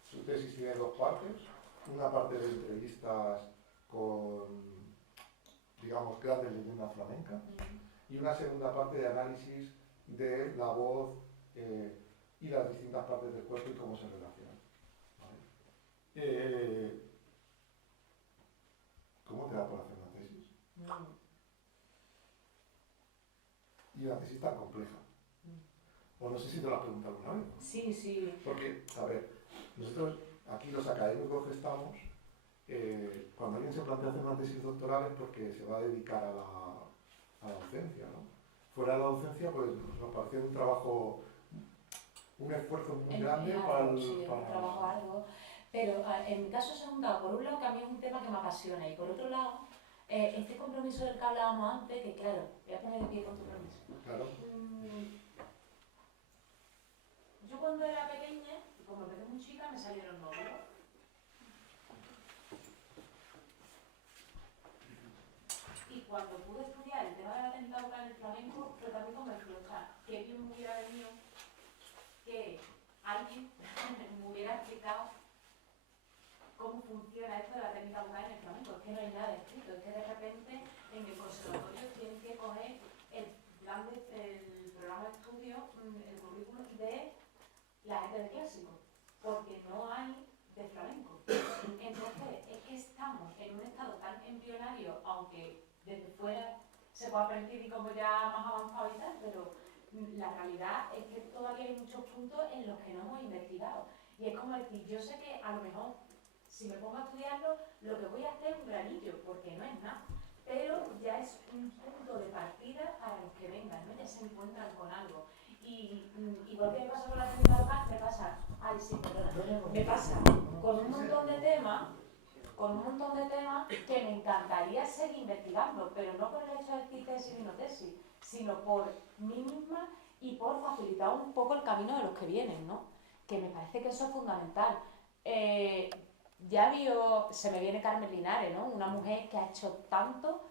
su tesis tiene dos partes. Una parte de entrevistas con, digamos, grandes leyendas flamencas, y una segunda parte de análisis de la voz y las distintas partes del cuerpo y cómo se relacionan. ¿Vale? ¿Cómo te da por hacer una tesis? Y una tesis tan compleja. O no sé si te lo has preguntado alguna vez. Sí, sí. Porque, a ver, nosotros aquí los académicos que estamos, cuando alguien se plantea hacer una tesis doctoral es porque se va a dedicar a la docencia, ¿no? Fuera de la docencia, pues nos parece un trabajo, un esfuerzo muy grande para el... Sí, un trabajo algo. Pero en mi caso se ha juntado, por un lado, que a mí es un tema que me apasiona, y por otro lado, este compromiso del que hablábamos antes, que claro, voy a poner de pie con tu permiso. Claro. Yo cuando era pequeña, como empecé muy chica, me salieron nódulos. Y cuando pude estudiar el tema de la dentadura en el flamenco, fue también como explotar. Que bien me hubiera venido que alguien me hubiera explicado cómo funciona esto de la técnica vocal en el flamenco. Es que no hay nada escrito, es que de repente en el conservatorio tienen que coger el programa de estudio, el currículum de la gente de clásico, porque no hay de flamenco. Entonces, es que estamos en un estado tan embrionario, aunque desde fuera se pueda percibir como ya más avanzado y tal, pero la realidad es que todavía hay muchos puntos en los que no hemos investigado. Y es como decir, yo sé que a lo mejor, si me pongo a estudiarlo, lo que voy a hacer es un granillo, porque no es nada. Pero ya es un punto de partida para los que vengan, ¿no? Ya se encuentran con algo. Y igual que me pasa con la técnica local, me pasa, me pasa con un montón de temas, que me encantaría seguir investigando, pero no por el hecho de decir tesis y no tesis, sino por mí misma y por facilitar un poco el camino de los que vienen, ¿no? Que me parece que eso es fundamental. Se me viene Carmen Linares, ¿no? Una mujer que ha hecho tanto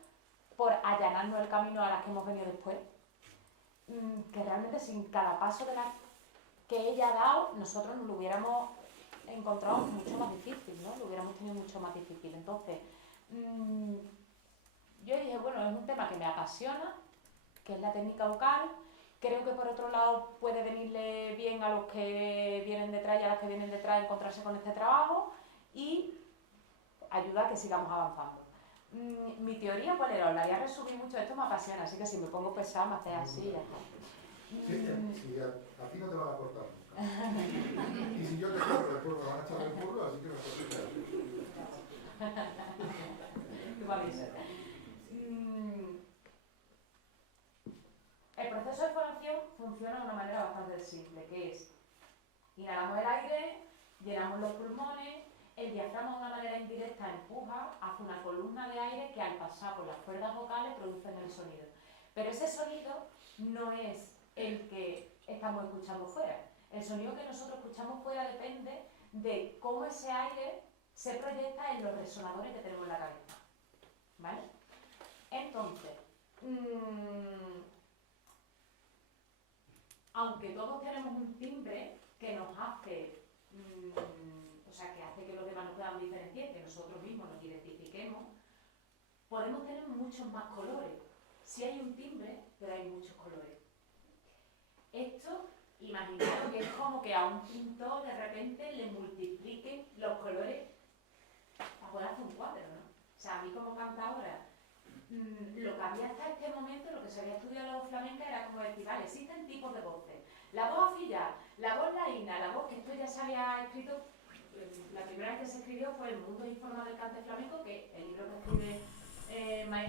por allanarnos el camino a las que hemos venido después, que realmente sin cada paso que ella ha dado, nosotros nos lo hubiéramos encontrado mucho más difícil, ¿no? Lo hubiéramos tenido mucho más difícil. Entonces, yo dije, bueno, es un tema que me apasiona, que es la técnica vocal. Creo que por otro lado puede venirle bien a los que vienen detrás y a las que vienen detrás encontrarse con este trabajo y ayuda a que sigamos avanzando. Mi teoría, ¿cuál era? Os la voy a resumir mucho, esto me apasiona, así que si me pongo pesada me hace así y ya está. Sí, a ti no te van a cortar nunca. Y si yo te corto el curro, me van a echar el curro, así que me Tú me avisas. El proceso de fonación funciona de una manera bastante simple, que es inhalamos el aire, llenamos los pulmones, el diafragma de una manera indirecta empuja hacia una columna de aire que al pasar por las cuerdas vocales producen el sonido. Pero ese sonido no es el que estamos escuchando fuera. El sonido que nosotros escuchamos fuera depende de cómo ese aire se proyecta en los resonadores que tenemos en la cabeza. ¿Vale? Entonces, aunque todos tenemos un timbre que nos hace, que hace que los demás nos puedan diferenciar, que nosotros mismos nos identifiquemos, podemos tener muchos más colores. Sí hay un timbre, pero hay muchos colores. Esto, imaginaos que es como que a un pintor de repente le multipliquen los colores para poder hacer un cuadro, ¿no? O sea, a mí como cantadora, lo que había hasta este momento, lo que se había estudiado en los flamencos, ¿vale? Existen tipos de voces. La voz afilar, la voz laína, la voz que esto ya se había escrito, la primera vez que se escribió fue El mundo y forma del cante flamenco, que el libro que escribe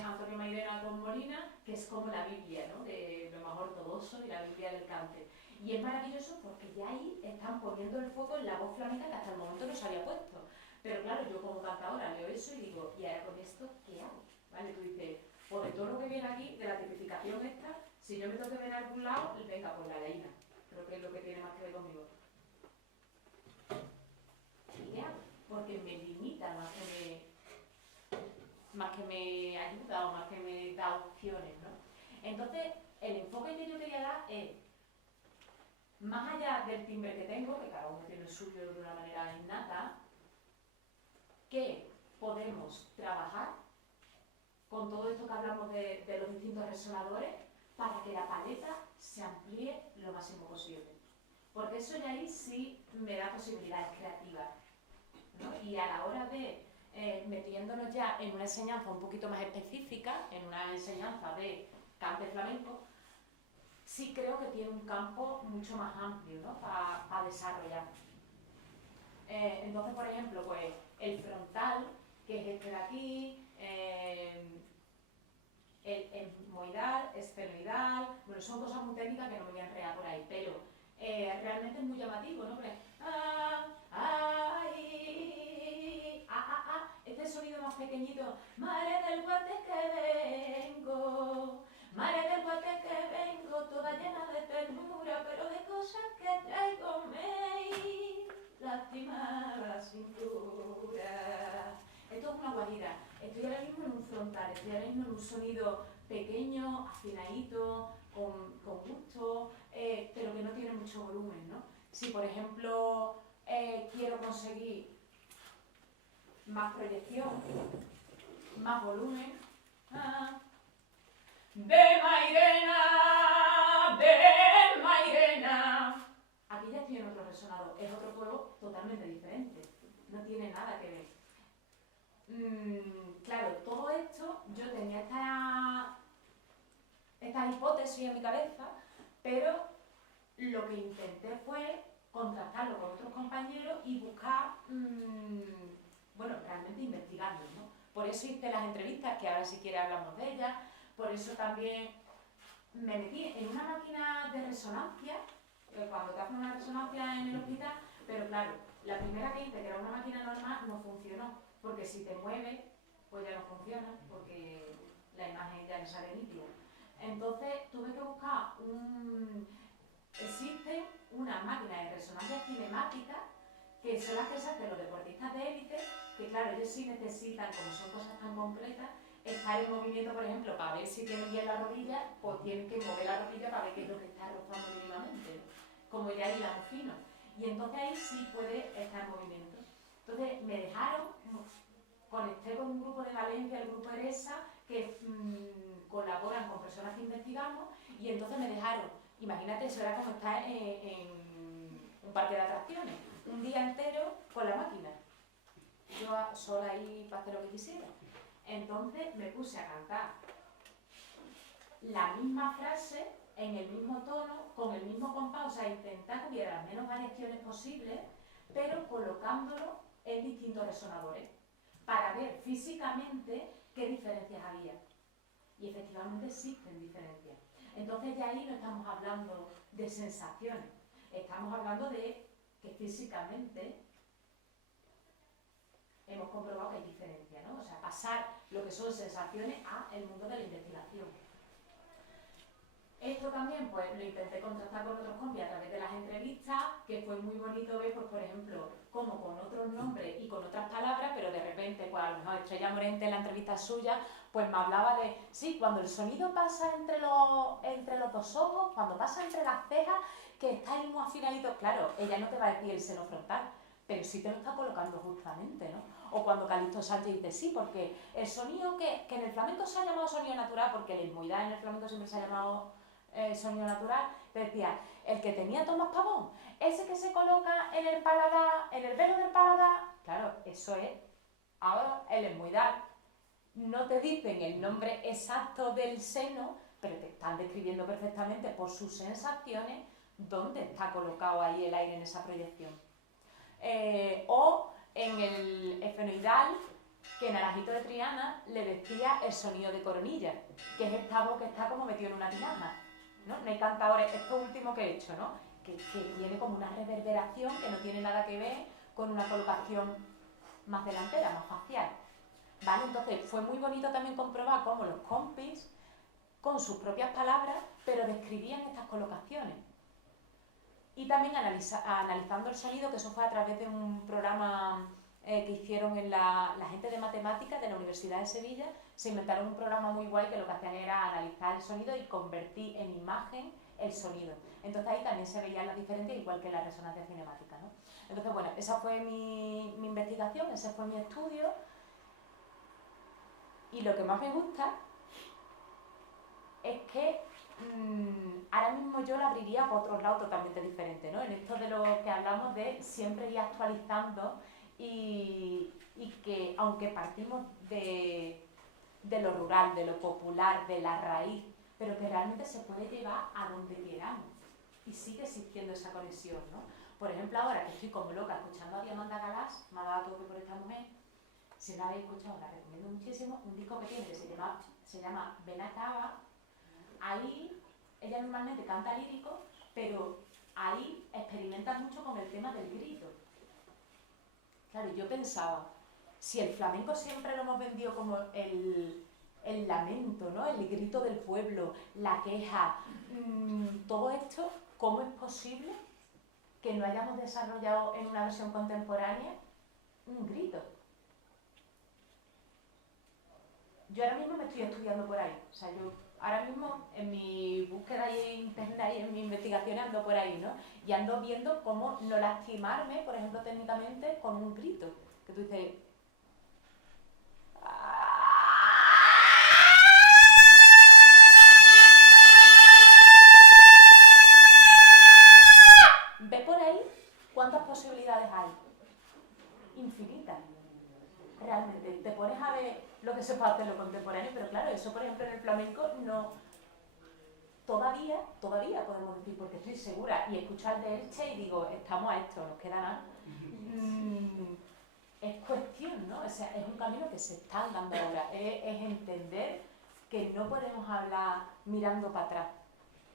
Antonio Mairena con Molina, que es como la Biblia, ¿no? De lo más ortodoxo y la Biblia del cante. Y es maravilloso porque ya ahí están poniendo el foco en la voz flamenca que hasta el momento no se había puesto. Pero claro, yo como cantadora leo eso y digo, ¿y ahora con esto qué hago? ¿Vale? Tú dices, pues de todo lo que viene aquí, de la tipificación esta, si yo me tengo que ver a algún lado, venga, pues la leína. Creo que es lo que tiene más que ver conmigo. ¿Y qué hago? Porque me limita más que me ayuda o más que me da opciones, ¿no? Entonces, el enfoque que yo quería dar es, más allá del timbre que tengo, que cada uno tiene el suyo de una manera innata, que podemos trabajar con todo esto que hablamos de los distintos resonadores para que la paleta se amplíe lo máximo posible. Porque eso ya ahí sí me da posibilidades creativas, ¿no? Y a la hora de metiéndonos ya en una enseñanza un poquito más específica, en una enseñanza de cante flamenco, sí creo que tiene un campo mucho más amplio, ¿no? para desarrollar. Entonces, por ejemplo, pues el frontal, que es este de aquí, el etmoidal, esfenoidal, bueno, son cosas muy técnicas que no me voy a enredar por ahí, pero realmente es muy llamativo, ¿no? Porque, este sonido más pequeñito, madre del guate que vengo, madre del guate que vengo, toda llena de ternura, pero de cosas que traigo me lástima la cintura. Esto es una guajira. Estoy ahora mismo en un frontal, estoy ahora mismo en un sonido pequeño, afinadito, con gusto, pero que no tiene mucho volumen, ¿no? Si, por ejemplo, quiero conseguir más proyección, más volumen, de Mairena, aquí ya estoy en otro resonador, es otro juego totalmente diferente, no tiene nada que ver. Claro, todo esto, yo tenía esta hipótesis en mi cabeza, pero lo que intenté fue contrastarlo con otros compañeros y buscar, bueno, realmente investigarlo, ¿no? Por eso hice las entrevistas, que ahora si quiere hablamos de ellas, por eso también me metí en una máquina de resonancia, cuando te hacen una resonancia en el hospital, pero claro, la primera que hice, que era una máquina normal, no funcionó, porque si te mueves, pues ya no funciona, porque la imagen ya no sale nítida. Entonces tuve que buscar existe una máquina de resonancia cinemática que son las que se hacen los deportistas de élite, que claro, ellos sí necesitan, como son cosas tan completas, estar en movimiento, por ejemplo, para ver si tienen bien la rodilla, pues tienen que mover la rodilla para ver qué es lo que está rozando mínimamente, ¿no? Como ya hilamos fino. Y entonces ahí sí puede estar en movimiento. Entonces me dejaron, conecté con un grupo de Valencia, el grupo ERESA, que colaboran con personas que investigamos, y entonces me dejaron, imagínate, eso era como estar en un parque de atracciones, un día entero con la máquina, yo sola ahí para hacer lo que quisiera. Entonces me puse a cantar la misma frase en el mismo tono, con el mismo compás, o sea, intentar que hubiera las menos variaciones posibles, pero colocándolo en distintos resonadores, para ver físicamente qué diferencias había. Y efectivamente existen diferencias. Entonces ya ahí no estamos hablando de sensaciones, estamos hablando de que físicamente hemos comprobado que hay diferencia, ¿no? O sea, pasar lo que son sensaciones a el mundo de la investigación. Esto también pues lo intenté contrastar con otros compis a través de las entrevistas, que fue muy bonito ver, pues, por ejemplo, cómo con otros nombres y con otras palabras, pero de repente, pues a lo mejor Estrella Morente en la entrevista suya, pues me hablaba de, sí, cuando el sonido pasa entre los dos ojos, cuando pasa entre las cejas, que está ahí muy afinadito, claro, ella no te va a decir el seno frontal, pero sí te lo está colocando justamente, ¿no? O cuando Calixto Sánchez dice, sí, porque el sonido que en el flamenco se ha llamado sonido natural, porque la etmoidad en el flamenco siempre se ha llamado sonido natural, te decía, el que tenía Tomás Pavón, ese que se coloca en el paladar, en el velo del paladar, claro, eso es. Ahora el etmoidal, no te dicen el nombre exacto del seno, pero te están describiendo perfectamente por sus sensaciones dónde está colocado ahí el aire en esa proyección. O en el esfenoidal, que Naranjito de Triana le decía el sonido de coronilla, que es esta voz que está como metido en una tinaja, ¿no? No hay cantadores, esto último que he hecho, ¿no? Que tiene como una reverberación que no tiene nada que ver con una colocación más delantera, más facial, ¿vale? Entonces fue muy bonito también comprobar cómo los compis, con sus propias palabras, pero describían estas colocaciones. Y también analizando el sonido, que eso fue a través de un programa que hicieron en la gente de matemáticas de la Universidad de Sevilla. Se inventaron un programa muy guay que lo que hacían era analizar el sonido y convertir en imagen el sonido. Entonces ahí también se veían las diferencias, igual que en la resonancia cinemática, ¿no? Entonces, bueno, esa fue mi investigación, ese fue mi estudio. Y lo que más me gusta es que ahora mismo yo la abriría por otros lados totalmente diferentes, ¿no? En esto de lo que hablamos de siempre ir actualizando y que aunque partimos de lo rural, de lo popular, de la raíz, pero que realmente se puede llevar a donde queramos y sigue existiendo esa conexión, ¿no? Por ejemplo, ahora que estoy como loca escuchando a Diamanda Galás, me ha dado todo por esta mujer, si no la habéis escuchado, la recomiendo muchísimo, un disco que tiene que se llama Benacaba. Ahí ella normalmente canta lírico, pero ahí experimenta mucho con el tema del grito. Claro, yo pensaba, si el flamenco siempre lo hemos vendido como el lamento, ¿no? El grito del pueblo, la queja, todo esto, ¿cómo es posible que no hayamos desarrollado en una versión contemporánea un grito? Yo ahora mismo me estoy estudiando por ahí, o sea, yo ahora mismo en mi búsqueda interna y en mi investigación ando por ahí, ¿no? Y ando viendo cómo no lastimarme, por ejemplo, técnicamente, con un grito. Que tú dices... ¿Ve por ahí cuántas posibilidades hay? Infinitas. Realmente, te pones a ver lo que se puede hacer en lo contemporáneo, pero claro, eso por ejemplo en el flamenco no... Todavía podemos decir, porque estoy segura, y escuchar de Elche y digo, estamos a esto, nos queda nada. Es cuestión, ¿no? O sea, es un camino que se está dando ahora, es entender que no podemos hablar mirando para atrás.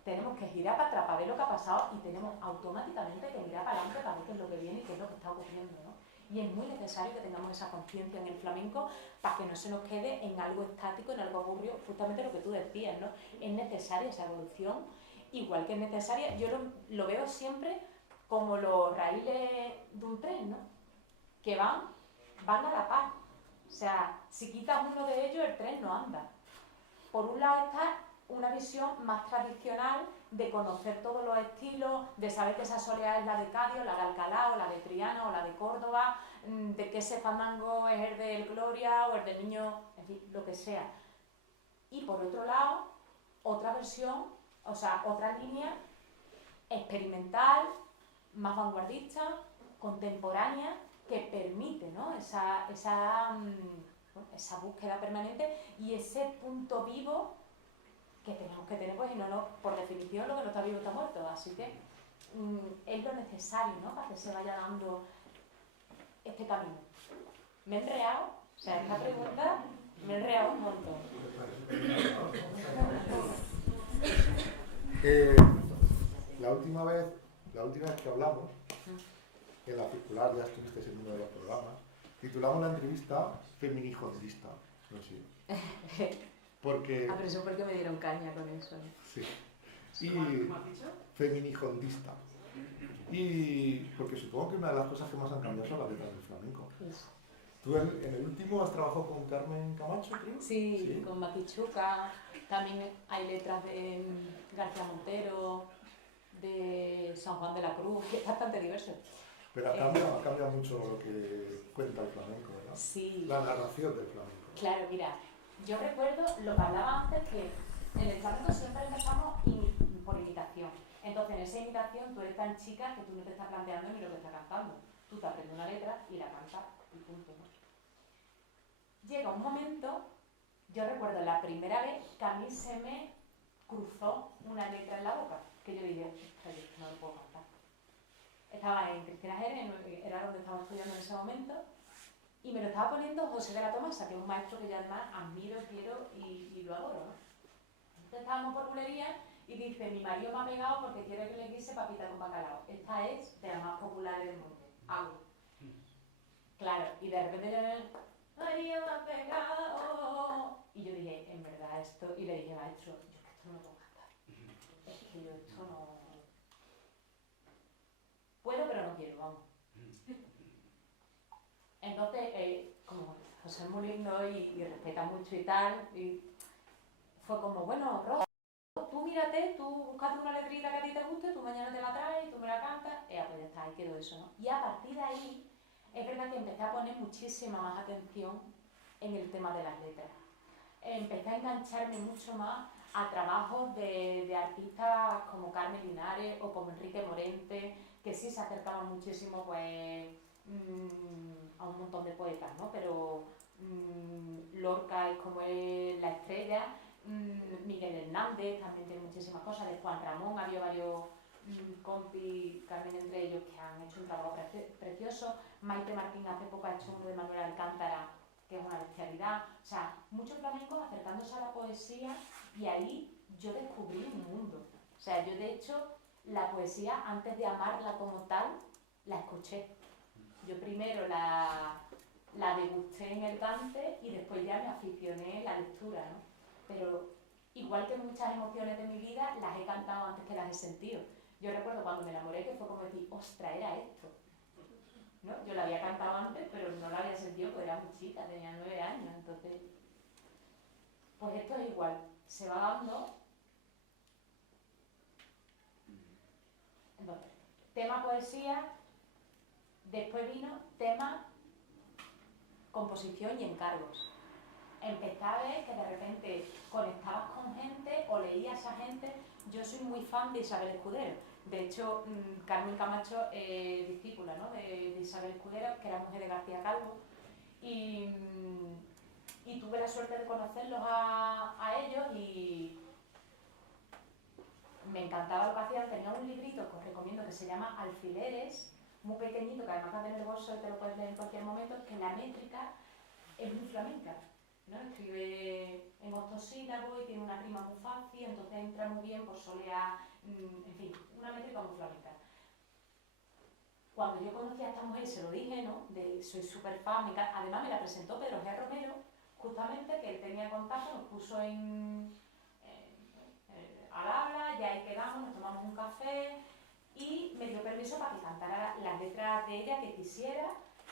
Tenemos que girar para atrás para ver lo que ha pasado y tenemos automáticamente que mirar para adelante para ver qué es lo que viene y qué es lo que está ocurriendo, ¿no? Y es muy necesario que tengamos esa conciencia en el flamenco para que no se nos quede en algo estático, en algo aburrido, justamente lo que tú decías, ¿no? Es necesaria esa evolución, igual que es necesaria, yo lo veo siempre como los raíles de un tren, ¿no? Que van a la par. O sea, si quitas uno de ellos, el tren no anda. Por un lado está una visión más tradicional de conocer todos los estilos, de saber que esa soleá es la de Cádiz, la de Alcalá, o la de Triana, o la de Córdoba, de que ese fandango es el del Gloria o el del Niño, en fin, lo que sea. Y por otro lado, otra versión, o sea, otra línea experimental, más vanguardista, contemporánea, que permite, ¿no? esa búsqueda permanente y ese punto vivo que tenemos que tener, pues, y no, por definición lo que no está vivo está muerto, así que es lo necesario, ¿no? Para que se vaya dando este camino. Me he enreado, o sea, esta pregunta me he enreado un montón. La última vez que hablamos, en la circular, ya estuviste en uno de los programas, titulamos la entrevista Feminijondista, no sé. Porque... pero eso porque me dieron caña con eso. Sí. Y feminijondista. Y porque supongo que una de las cosas que más han cambiado son las letras del flamenco. ¿Tú en el último has trabajado con Carmen Camacho, creo? Sí, con Maquichuca. También hay letras de García Montero, de San Juan de la Cruz, que es bastante diverso. Pero ha cambiado mucho lo que cuenta el flamenco, ¿verdad? Sí. La narración del flamenco. Claro, mira, yo recuerdo lo que hablaba antes, que en el flamenco siempre empezamos por imitación. Entonces, en esa imitación tú eres tan chica que tú no te estás planteando ni lo que estás cantando. Tú te aprendes una letra y la cantas y punto, ¿no? Llega un momento, yo recuerdo la primera vez que a mí se me cruzó una letra en la boca, que yo dije, ostras, yo esto no lo puedo cantar. Estaba en Cristina Jerez, era donde estaba estudiando en ese momento, y me lo estaba poniendo José de la Tomasa, que es un maestro que yo además admiro, quiero y lo adoro, ¿no? Entonces estábamos por bulería y dice, mi marido me ha pegado porque quiere que le guise papita con bacalao. Esta es de las más populares del mundo. Hago. Claro, y de repente yo, marido me ha pegado. Y yo dije, en verdad esto, y le dije, maestro, yo es que esto no lo puedo cantar. Es que yo esto no... Puedo, pero no quiero, vamos. Entonces, como José es muy lindo y respeta mucho y tal, y fue como, bueno, Rosa, tú mírate, tú búscate una letrita que a ti te guste, tú mañana te la traes, tú me la cantas, pues ya está, ahí quedó eso, ¿no? Y a partir de ahí, es verdad que empecé a poner muchísima más atención en el tema de las letras. Empecé a engancharme mucho más a trabajos de artistas como Carmen Linares o como Enrique Morente, que sí se acercaban muchísimo pues a un montón de poetas, ¿no? Pero Lorca es como es la estrella, Miguel Hernández también tiene muchísimas cosas, de Juan Ramón había varios compis, Carmen entre ellos, que han hecho un trabajo precioso. Maite Martín hace poco ha hecho uno de Manuel Alcántara, que es una bestialidad. O sea, muchos flamencos acercándose a la poesía, y ahí yo descubrí un mundo. O sea, yo de hecho la poesía, antes de amarla como tal, la escuché. Yo primero la degusté en el cante y después ya me aficioné en la lectura, ¿no? Pero igual que muchas emociones de mi vida, las he cantado antes que las he sentido. Yo recuerdo cuando me enamoré que fue como decir, ostras, era esto, ¿no? Yo la había cantado antes, pero no la había sentido porque era muy chica, tenía 9 años, entonces... Pues esto es igual, se va dando... Entonces, tema poesía, después vino tema composición y encargos. Empecé a ver que de repente conectabas con gente o leías a gente. Yo soy muy fan de Isabel Escudero. De hecho, Carmen Camacho es discípula, ¿no? de Isabel Escudero, que era mujer de García Calvo. Y tuve la suerte de conocerlos a ellos y me encantaba lo que hacían. Tenía un librito que os recomiendo que se llama Alfileres, muy pequeñito, que además va en el bolso y te lo puedes leer en cualquier momento, que la métrica es muy flamenca, ¿no? Escribe en octosílabos y tiene una rima muy fácil, entonces entra muy bien por soleá, en fin, una métrica muy flamenca. Cuando yo conocí a esta mujer y se lo dije, ¿no? Soy súper fan, además me la presentó Pedro G. Romero, justamente, que él tenía contacto, nos puso al habla, y ahí quedamos, nos tomamos un café y me dio permiso para que cantara las letras de ella que quisiera.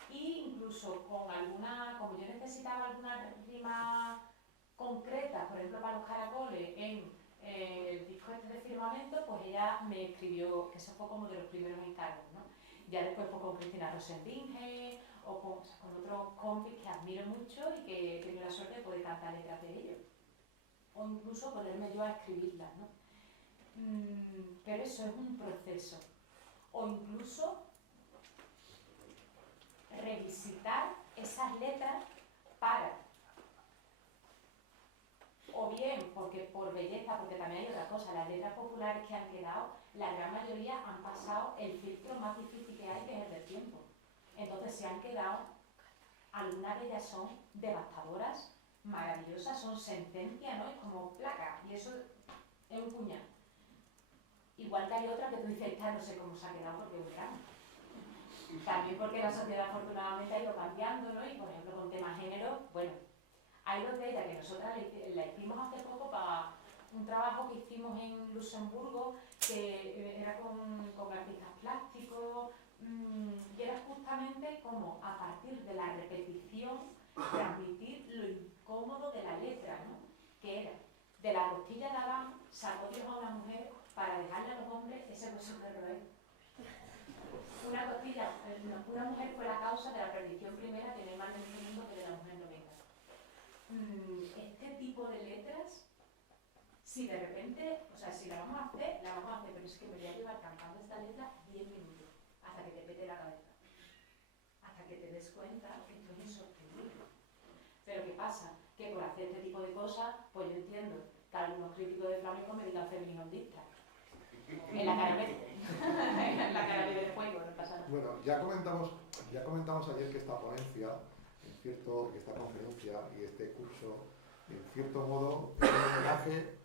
Y incluso con alguna, como yo necesitaba alguna rima concreta, por ejemplo para los caracoles, en el disco este de Firmamento, pues ella me escribió, que eso fue como de los primeros encargos, ¿no? Ya después fue con Cristina Rosendinge o con otros compis que admiro mucho y que he tenido la suerte de poder cantar letras de ellos. O incluso ponerme yo a escribirlas, ¿no? Pero eso es un proceso. O incluso revisitar esas letras para, o bien porque por belleza, porque también hay otra cosa, las letras populares que han quedado, la gran mayoría han pasado el filtro más difícil que hay, que es el del tiempo. Entonces se han quedado, algunas de ellas son devastadoras, maravillosas, son sentencias, ¿no? Es como placa, y eso es un puñal. Igual que hay otras que tú dices, esta no sé cómo se ha quedado porque es un drama. También porque la sociedad afortunadamente ha ido cambiando, ¿no? Y por ejemplo con temas género, bueno, hay dos de ellas que nosotras la hicimos hace poco para un trabajo que hicimos en Luxemburgo, que era con artistas plásticos, y era justamente como a partir de la repetición transmitir lo incómodo de la letra, ¿no? Que era, de la costilla de Adán sacó Dios a una mujer para dejarle a los hombres ese hueso de roer. Una costilla, una mujer fue la causa de la perdición primera, que no hay mal en este mundo que de la mujer no venga. Este tipo de letras, si de repente, o sea, si la vamos a hacer, pero es que me voy a llevar cantando esta letra 10 minutos, hasta que te pete la cabeza, hasta que te des cuenta que esto es insostenible. Pero ¿qué pasa? Que por hacer este tipo de cosas, pues yo entiendo que que algunos críticos de flamenco me digan feminihondista. En la cara verde. En la cara verde del juego, no pasa nada. Bueno, ya comentamos ayer que esta ponencia, esta conferencia y este curso, en cierto modo, es un homenaje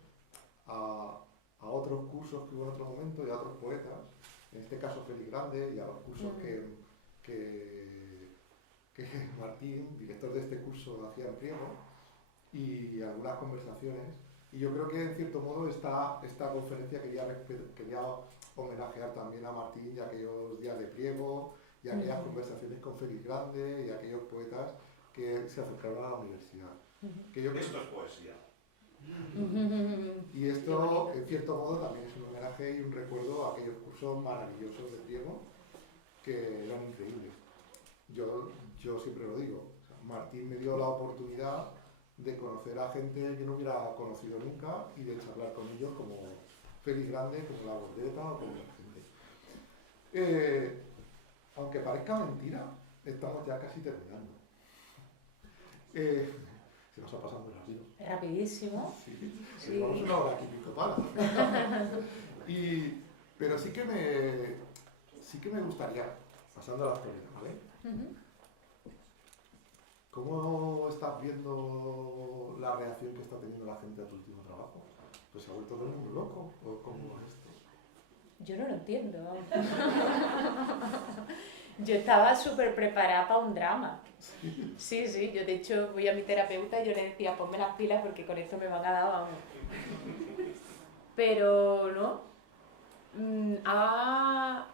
a otros cursos que hubo en otro momento y a otros poetas, en este caso Félix Grande, y a los cursos que Martín, director de este curso, hacía en Priego, y algunas conversaciones. Y yo creo que en cierto modo esta conferencia quería homenajear también a Martín y a aquellos días de Priego, y a aquellas conversaciones con Félix Grande y a aquellos poetas que se acercaron a la universidad. Esto es poesía. Y esto, en cierto modo, también es un homenaje y un recuerdo a aquellos cursos maravillosos de Priego que eran increíbles. Yo siempre lo digo, o sea, Martín me dio la oportunidad de conocer a gente que no hubiera conocido nunca y de charlar con ellos como Félix Grande, como La Bordeta o como otra gente. Aunque parezca mentira, estamos ya casi terminando. Se nos ha pasado muy rápido. Rapidísimo. Sí, Sí. llevamos una hora aquí picotada. Pero sí que me gustaría, pasando a la actualidad, ¿vale? ¿Cómo estás viendo la reacción que está teniendo la gente a tu último trabajo? ¿Pues se ha vuelto todo el mundo loco? ¿O cómo es esto? Yo no lo entiendo, vamos. Yo estaba súper preparada para un drama. Sí, yo de hecho voy a mi terapeuta y yo le decía, ponme las pilas porque con esto me van a dar, vamos. Pero no, ha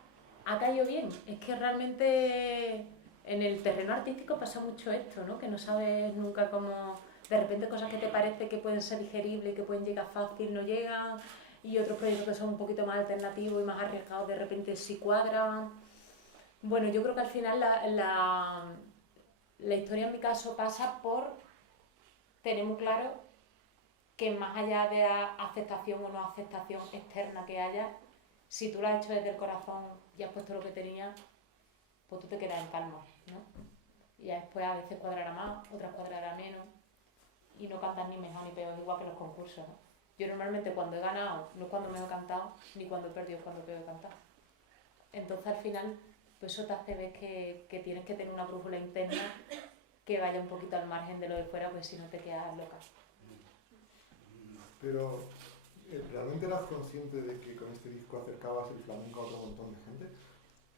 caído bien. Es que realmente en el terreno artístico pasa mucho esto, ¿no? Que no sabes nunca cómo, de repente cosas que te parece que pueden ser digeribles, que pueden llegar fácil, no llegan, y otros proyectos que son un poquito más alternativos y más arriesgados, de repente sí cuadran. Bueno, yo creo que al final la historia en mi caso pasa por tener muy claro que más allá de la aceptación o no aceptación externa que haya, si tú lo has hecho desde el corazón y has puesto lo que tenías, pues tú te quedas en calma, ¿no? Y ya después a veces cuadrará más, otras cuadrará menos, y no cantas ni mejor ni peor, igual que los concursos, ¿no? Yo normalmente cuando he ganado no es cuando mejor he cantado, ni cuando he perdido es cuando peor he cantado. Entonces al final, pues eso te hace ver que tienes que tener una brújula interna que vaya un poquito al margen de lo de fuera, pues si no te quedas loca. Pero, ¿realmente eras consciente de que con este disco acercabas el flamenco a otro montón de gente?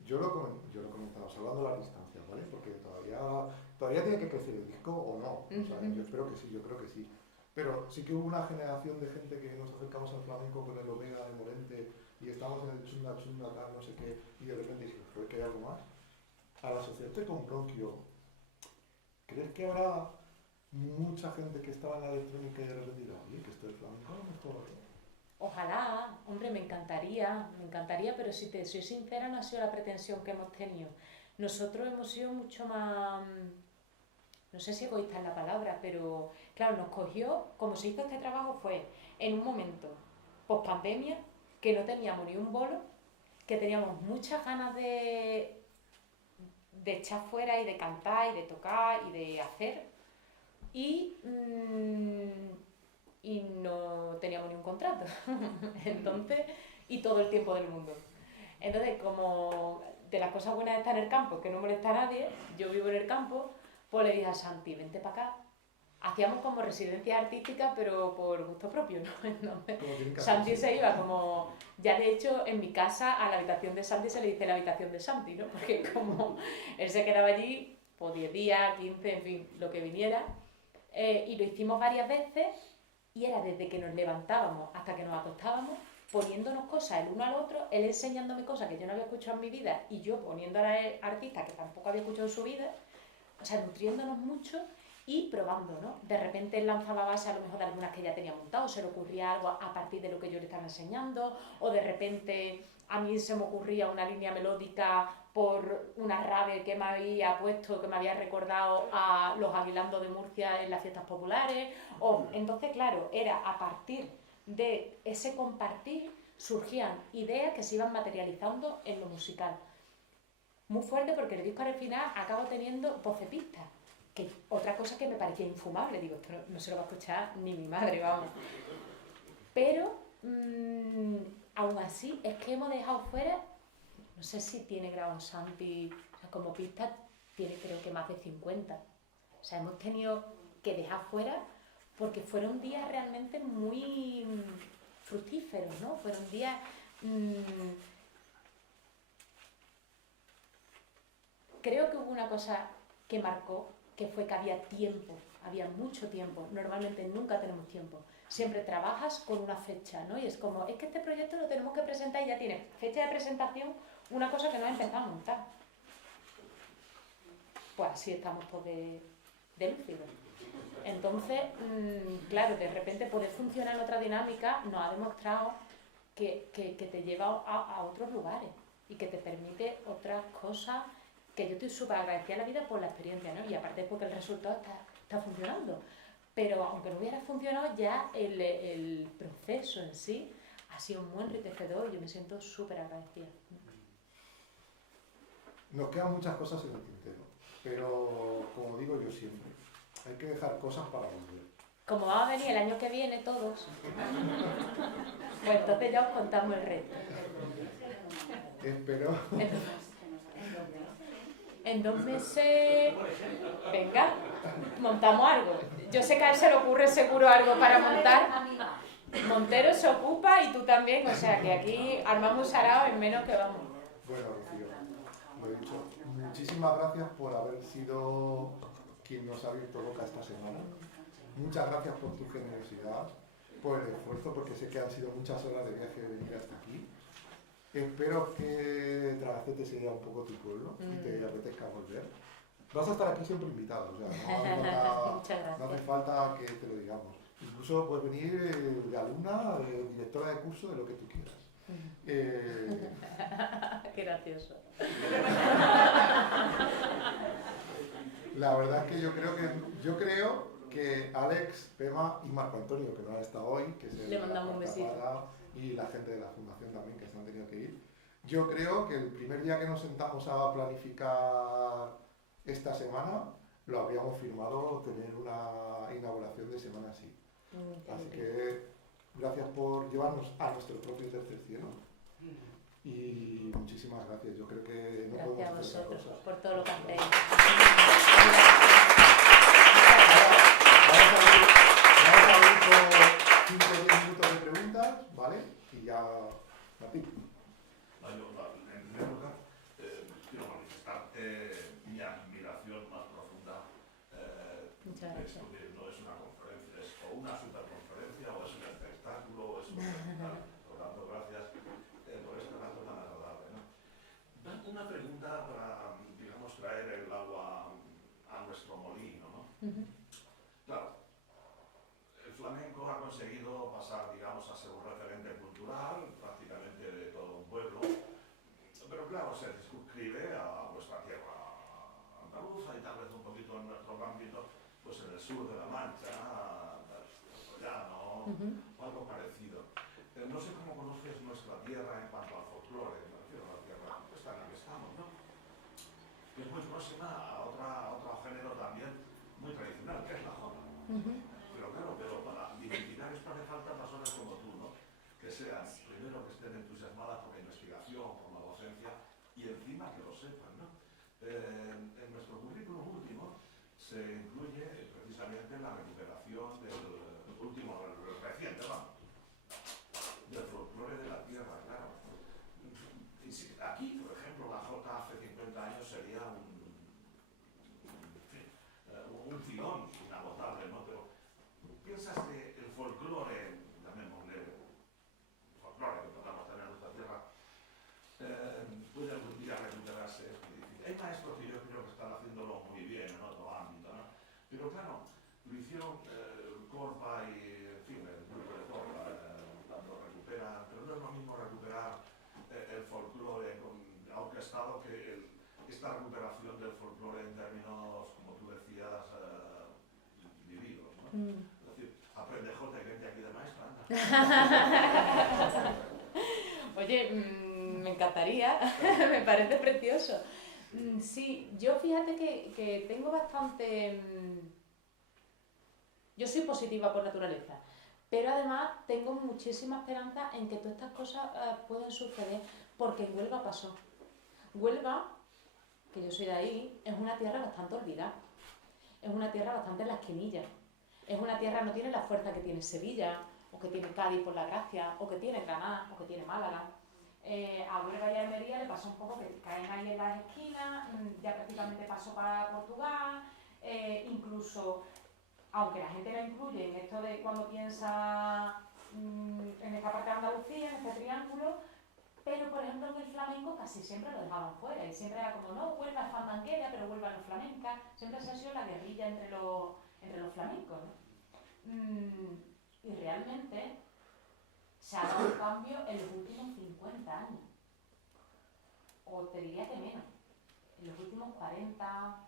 Yo lo comentaba, hablando a las distancias, ¿vale? Porque todavía tiene que crecer el disco o no. O sea, yo espero que sí, yo creo que sí. Pero sí que hubo una generación de gente que nos acercamos al flamenco con el Omega de Morente y estamos en el chunga chunga, tal, no sé qué, y de repente dijimos, ¿pero que hay algo más? Al asociarte con Bronquio, ¿crees que habrá mucha gente que estaba en la electrónica y de repente dirá, oye, que esto del flamenco no es todo lo que... Ojalá, hombre, me encantaría, pero si te soy sincera, no ha sido la pretensión que hemos tenido. Nosotros hemos sido mucho más, no sé si egoísta es la palabra, pero claro, nos cogió, como se hizo este trabajo fue en un momento post pandemia, que no teníamos ni un bolo, que teníamos muchas ganas de echar fuera y de cantar y de tocar y de hacer, y no teníamos ni un contrato. Entonces, y todo el tiempo del mundo. Entonces, como de las cosas buenas de estar en el campo, que no molesta a nadie, yo vivo en el campo, pues le dije a Santi, vente para acá. Hacíamos como residencia artística, pero por gusto propio, ¿no? Entonces, Santi se iba como... Ya de hecho, en mi casa, a la habitación de Santi se le dice la habitación de Santi, ¿no? Porque como él se quedaba allí, pues 10 días, 15, en fin, lo que viniera. Y lo hicimos varias veces, y era desde que nos levantábamos hasta que nos acostábamos, poniéndonos cosas el uno al otro, él enseñándome cosas que yo no había escuchado en mi vida, y yo poniendo a la artista que tampoco había escuchado en su vida, o sea, nutriéndonos mucho y probando, ¿no? De repente él lanzaba base a lo mejor de algunas que ya tenía montado, se le ocurría algo a partir de lo que yo le estaba enseñando, o de repente a mí se me ocurría una línea melódica por una rave que me había puesto, que me había recordado a los Aguilando de Murcia en las fiestas populares, o entonces, claro, era a partir de ese compartir surgían ideas que se iban materializando en lo musical. Muy fuerte porque el disco al final acabo teniendo 12 pistas, que otra cosa que me parecía infumable, digo, esto no se lo va a escuchar ni mi madre, vamos. Pero aún así es que hemos dejado fuera, no sé si tiene Ground Santi, o sea, como pista tiene creo que más de 50. O sea, hemos tenido que dejar fuera porque fueron días realmente muy fructíferos, ¿no? Fueron días... creo que hubo una cosa que marcó, que fue que había tiempo, había mucho tiempo. Normalmente nunca tenemos tiempo. Siempre trabajas con una fecha, ¿no? Y es como, es que este proyecto lo tenemos que presentar y ya tiene fecha de presentación, una cosa que no ha empezado a montar. Pues así estamos todos de lúcidos. Entonces, claro, de repente poder funcionar en otra dinámica nos ha demostrado que te lleva a otros lugares y que te permite otras cosas, que yo estoy súper agradecida a la vida por la experiencia, ¿no? Y aparte porque el resultado está funcionando. Pero aunque no hubiera funcionado, ya el proceso en sí ha sido muy enriquecedor y yo me siento súper agradecida. Nos quedan muchas cosas en el tintero, pero como digo yo siempre, hay que dejar cosas para volver. Como vamos a venir el año que viene todos, pues entonces ya os contamos el resto. Espero. En 2 meses, venga, montamos algo. Yo sé que a él se le ocurre seguro algo para montar. Montero se ocupa y tú también, o sea que aquí armamos un sarao en menos que vamos. Bueno, Rocío, lo he dicho, muchísimas gracias por haber sido quien nos ha abierto boca esta semana. Muchas gracias por tu generosidad, por el esfuerzo, porque sé que han sido muchas horas de viaje de venir hasta aquí. Espero que Tragacete sea un poco tu pueblo y te apetezca volver. Vas a estar aquí siempre invitado, o sea, no hace falta que te lo digamos. Incluso puedes venir de alumna, directora de curso, de lo que tú quieras. Qué gracioso. La verdad es que yo creo que Alex, Pema y Marco Antonio, que no han estado hoy, que se le mandamos un besito, y la gente de la fundación también, que se han tenido que ir. Yo creo que el primer día que nos sentamos a planificar esta semana, lo habríamos firmado tener una inauguración de semana así. Así que gracias por llevarnos a nuestro propio tercer cielo. Y muchísimas gracias. Yo creo que no gracias a vosotros por todo lo que hacéis. Vamos a abrir con 5 o 10 minutos de preguntas, ¿vale? Y ya, Martín. En primer lugar, quiero manifestar mi admiración más profunda de esto, que no es una conferencia, es o una superconferencia, o es un espectáculo, o es un documental. Por tanto, gracias por este rato tan agradable, ¿no? Una pregunta para, digamos, traer el agua a nuestro molino, ¿no? Claro, el flamenco ha conseguido pasar, digamos, a ser un referente cultural prácticamente de todo un pueblo, pero claro, se circunscribe a nuestra tierra andaluza y tal vez un poquito en nuestro ámbito, pues en el sur de la Mancha, Llano, o algo parecido. No sé cómo conoces nuestra tierra en cuanto al folclore, me refiero a la tierra esta en la que estamos, ¿no? Que es muy próxima a otro género también muy tradicional, que es la jota. Pero claro, para identificar esto hace falta personas como tú, ¿no? Que sean, primero, que estén entusiasmadas por la investigación, por la docencia, y encima que lo sepan, ¿no? En nuestro currículum último se incluye precisamente la recuperación del último, el reciente, ¿no? Del folclore de la tierra, claro. Y si aquí, por ejemplo, la jota hace 50 años sería un filón inagotable, ¿no? Pero ¿piensas que el folclore, llamémosle folclore que podamos tener en nuestra tierra, puede algún día recuperarse? Hay maestros que yo creo que están haciéndolo muy bien en otro ámbito, ¿no? Pero claro, lo hicieron Corpa y, en fin, el grupo de Corpa, lo recuperan, pero no es lo mismo recuperar el folclore orquestado que esta recuperación del folclore en términos, como tú decías, vividos, ¿no? Es decir, aprende jota y vente aquí de maestra, anda. Oye, me encantaría, me parece precioso. Sí, yo fíjate que tengo bastante... Yo soy positiva por naturaleza, Pero además tengo muchísima esperanza en que todas estas cosas pueden suceder, porque en Huelva pasó. Huelva, que yo soy de ahí, es una tierra bastante olvidada, es una tierra bastante en la esquinilla, es una tierra, no tiene la fuerza que tiene Sevilla, o que tiene Cádiz por la Gracia, o que tiene Granada, o que tiene Málaga. A Huelva y a Almería le pasó un poco que caen ahí en las esquinas, ya prácticamente pasó para Portugal, incluso, aunque la gente la incluye en esto de cuando piensa en esta parte de Andalucía, en este triángulo, pero por ejemplo en el flamenco casi siempre lo dejaban fuera y siempre era como, no, Huelva es fandanguera, pero Huelva no es flamenca, siempre se ha sido la guerrilla entre los flamencos, ¿no? Y realmente se ha dado un cambio en los últimos 50 años, o te diría que menos, en los últimos 40.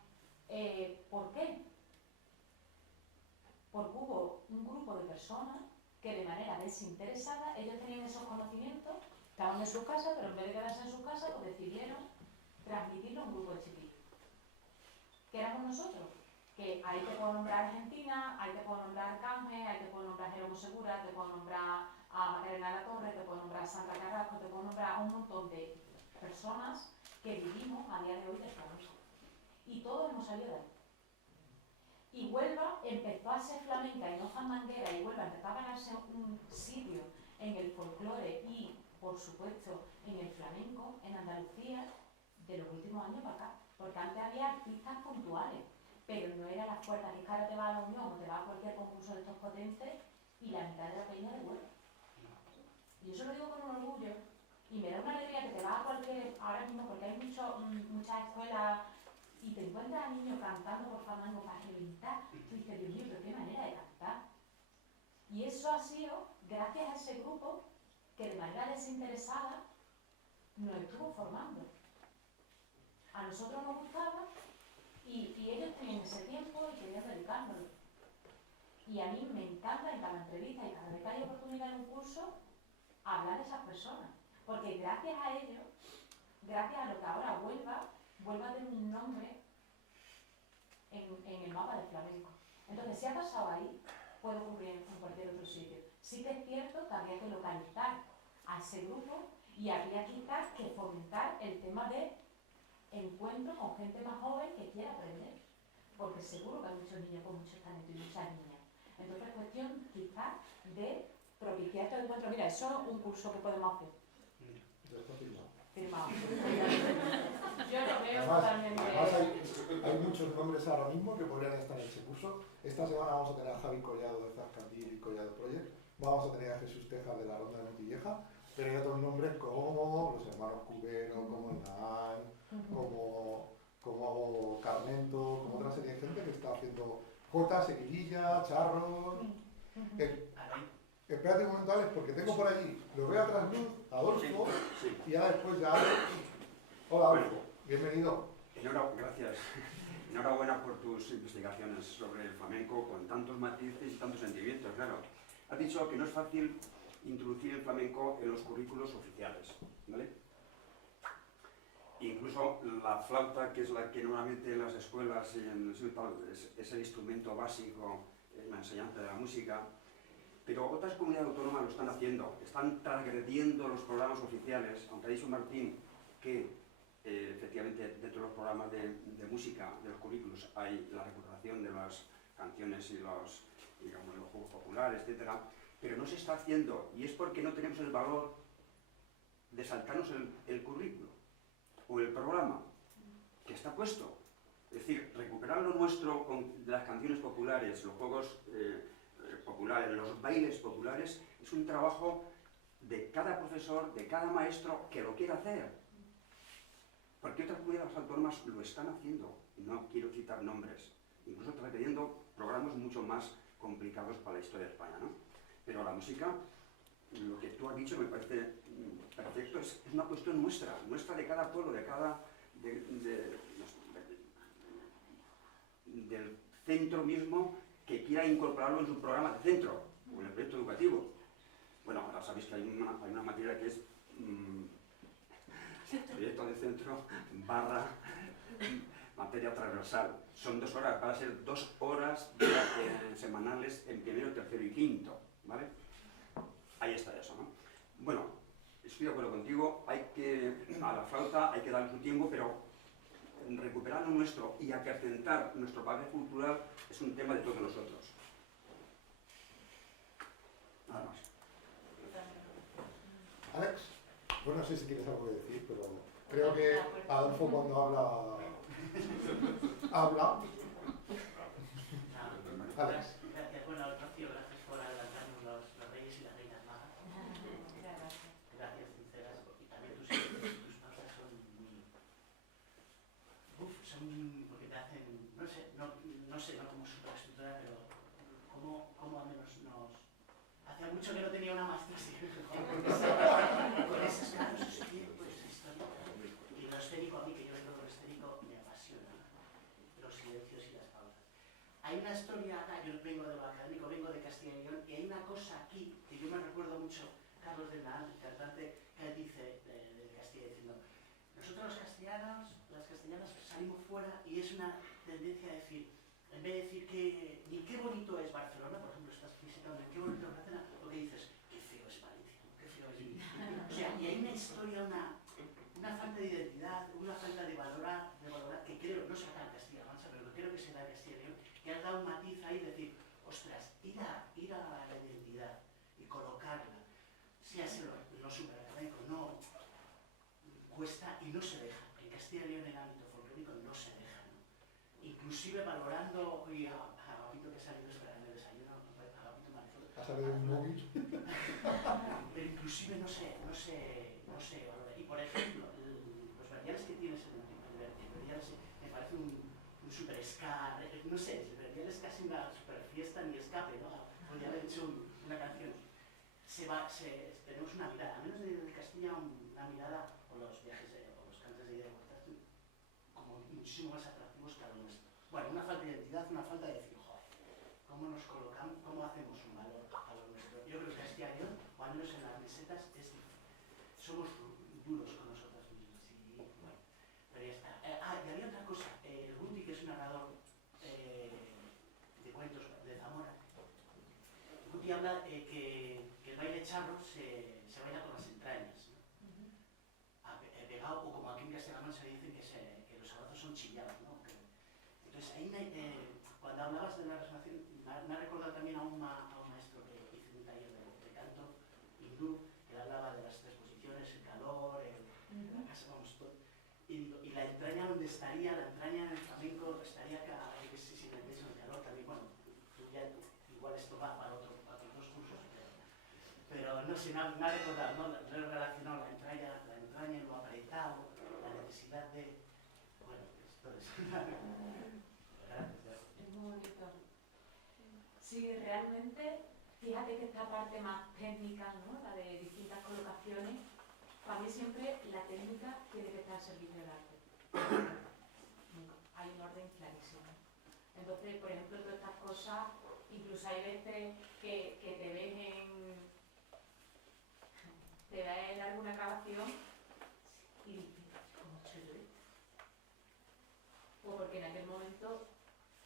¿Por qué? Porque hubo un grupo de personas que de manera desinteresada, ellos tenían esos conocimientos, estaban en su casa, pero en vez de quedarse en su casa, pues decidieron transmitirlo a un grupo de chiquillos. ¿Qué éramos nosotros? Que ahí te puedo nombrar Argentina, ahí te puedo nombrar Arcángel, ahí te puedo nombrar Jerónimo Segura, te puedo nombrar a Macarena de la Torre, te puedo nombrar a Sandra Carrasco, te puedo nombrar a un montón de personas que vivimos a día de hoy del flamenco. Y todos hemos salido de ahí. Y Huelva empezó a ser flamenca y no fandanguera, y Huelva empezó a ganarse un sitio en el folclore y, por supuesto, en el flamenco, en Andalucía, de los últimos años para acá. Porque antes había artistas puntuales, pero no era la fuerza, que ahora te va a la Unión o te va a cualquier concurso de estos potentes y la mitad de la peña de Huelva. Y yo se lo digo con un orgullo, y me da una alegría que te vas a cualquier, ahora mismo, porque hay muchas escuelas y te encuentras a niños cantando por fandango para reventar, tú dices, Dios mío, pero qué manera de cantar. Y eso ha sido gracias a ese grupo que de manera desinteresada nos estuvo formando. A nosotros nos gustaba y ellos tenían ese tiempo y querían dedicándolo. Y a mí me encanta en cada entrevista y cada vez que hay oportunidad en un curso, hablar de esas personas. Porque gracias a ellos, gracias a lo que ahora Huelva a tener un nombre en el mapa del flamenco. Entonces, si ha pasado ahí, puede ocurrir en cualquier otro sitio. Sí que es cierto que habría que localizar a ese grupo y habría quizás que fomentar el tema de encuentro con gente más joven que quiera aprender. Porque seguro que hay muchos niños con muchos talentos y muchas niñas. Entonces, es cuestión quizás de propiciar este encuentro. Mira, eso es un curso que podemos hacer. Ya está firmado. Firmado. Yo lo veo Además, totalmente. hay muchos nombres ahora mismo que podrían estar en ese curso. Esta semana vamos a tener a Javi Collado de Zascandil y Collado Project. Vamos a tener a Jesús Tejas de la Ronda de Montilleja. Pero hay otros nombres como los hermanos Cubero, como Naan, como Carmento, como otra serie de gente que está haciendo Jota, Seguidilla, Charros. Espérate un momento, Alex, porque tengo por allí, lo veo a trasluz, Adolfo, sí. Y ya después ya... Hola, Adolfo, bienvenido. Gracias. Enhorabuena por tus investigaciones sobre el flamenco con tantos matices y tantos sentimientos, claro. Has dicho que no es fácil introducir el flamenco en los currículos oficiales, ¿vale? Incluso la flauta, que es la que normalmente en las escuelas es el instrumento básico en la enseñanza de la música, pero otras comunidades autónomas lo están haciendo, están transgrediendo los programas oficiales, aunque ha dicho Martín que efectivamente dentro de los programas de música, de los currículos, hay la recuperación de las canciones y los juegos populares, etc. Pero no se está haciendo, y es porque no tenemos el valor de saltarnos el currículo o el programa que está puesto. Es decir, recuperar lo nuestro con las canciones populares, los juegos populares, los bailes populares, es un trabajo de cada profesor, de cada maestro que lo quiera hacer. Porque otras comunidades autónomas lo están haciendo, no quiero citar nombres, incluso trayendo programas mucho más complicados para la historia de España, ¿no? Pero la música, lo que tú has dicho me parece perfecto, es una cuestión nuestra de cada pueblo, del centro mismo que quiera incorporarlo en su programa de centro, o en el proyecto educativo. Bueno, ahora sabéis que hay una materia que es proyecto de centro / materia transversal. Son 2 horas, van a ser 2 horas semanales en primero, tercero y quinto. ¿vale? Ahí está eso, ¿no? Bueno, estoy de acuerdo contigo, a la flauta hay que darle su tiempo, pero recuperar lo nuestro y acrecentar nuestro papel cultural es un tema de todos nosotros. Nada más. Alex, bueno, no sé si quieres algo que decir, pero creo que Adolfo cuando habla. Alex. Gracias, bueno, Rocío, gracias por adelantarnos los reyes y las reinas magas. Gracias, sinceras. Y también tus pausas son muy... son porque te hacen, no sé, no como superestructura, pero como al menos nos... Hacía mucho que no tenía una maestra así, con esos casos, esos tiempos, esa historia. Y lo escénico, a mí, que yo vengo de lo escénico, me apasiona. Los silencios y las pausas. Hay una historia acá, yo vengo de lo académico, vengo de Castilla y León, y hay una cosa aquí que yo me recuerdo mucho, Carlos del Nahal, el cantante, que dice de Castilla, diciendo: nosotros los castellanos, las castellanas salimos fuera y es una tendencia a decir, en vez de decir que ni qué bonito es Barcelona, por ejemplo, estás visitando, qué bonito es Barcelona, lo que dices, qué feo es Valencia, qué feo es Vigo. O sea, y hay una historia, una falta de identidad, una falta de valorar, que creo, no se acá en Castilla-La Mancha, pero que creo que se da en Castilla y León, que has dado un matiz ahí de decir, ostras, ir a la identidad y colocarla, sea lo superacadémico, no cuesta y no se deja. En Castilla y León, en el ámbito folclórico, no se deja, ¿no? Inclusive valorando, y a Agapito que ha salido en el desayuno, Agapito Marisol, Ha salido un móvil. pero inclusive no se valora. Y por ejemplo, los verdiales que tienes en el verdiales me parece un super ska, no sé, el verdial es casi una super fiesta ni escape, ¿no? Podría haber hecho una canción. Tenemos una mirada, a menos de Castilla, una mirada, o los viajes o los cantos de ida y vuelta, como muchísimo más atractivos que a lo nuestro. Bueno, una falta de identidad, una falta de decir, joder, ¿cómo nos colocamos, cómo hacemos un valor a lo nuestro? Yo creo que Castilla y León, o al menos en las mesetas, somos duros con nosotros mismos. Y bueno, pero ya está. Y había otra cosa, el Guti, que es un narrador de cuentos de Zamora, Guti habla que el baile charro se baila con las entrañas, ¿no? Pegado, o como aquí en Castilla-La Mancha dicen que los abrazos son chillados, ¿no? Entonces, ahí cuando hablabas de la resonación, me ha recordado también a un maestro que hizo un taller de canto hindú, que hablaba de las tres posiciones, el calor, la casa, vamos, todo. Y la entraña donde estaría, la entraña en el flamenco estaría acá, que sí, si le metes en el calor también, bueno, igual esto va para otros dos cursos, pero no sé, me ha recordado, ¿no? Lo he relacionado la entraña, lo apretado, la necesidad de, bueno, esto es... Es muy bonito. Sí, realmente, fíjate que esta parte más técnica, ¿no? La de distintas colocaciones, para mí siempre la técnica tiene que estar al servicio del arte. Hay un orden clarísimo. Entonces, por ejemplo, todas estas cosas, incluso hay veces que te ves en alguna grabación y dices, ¿cómo he hecho yo esto? O porque en aquel momento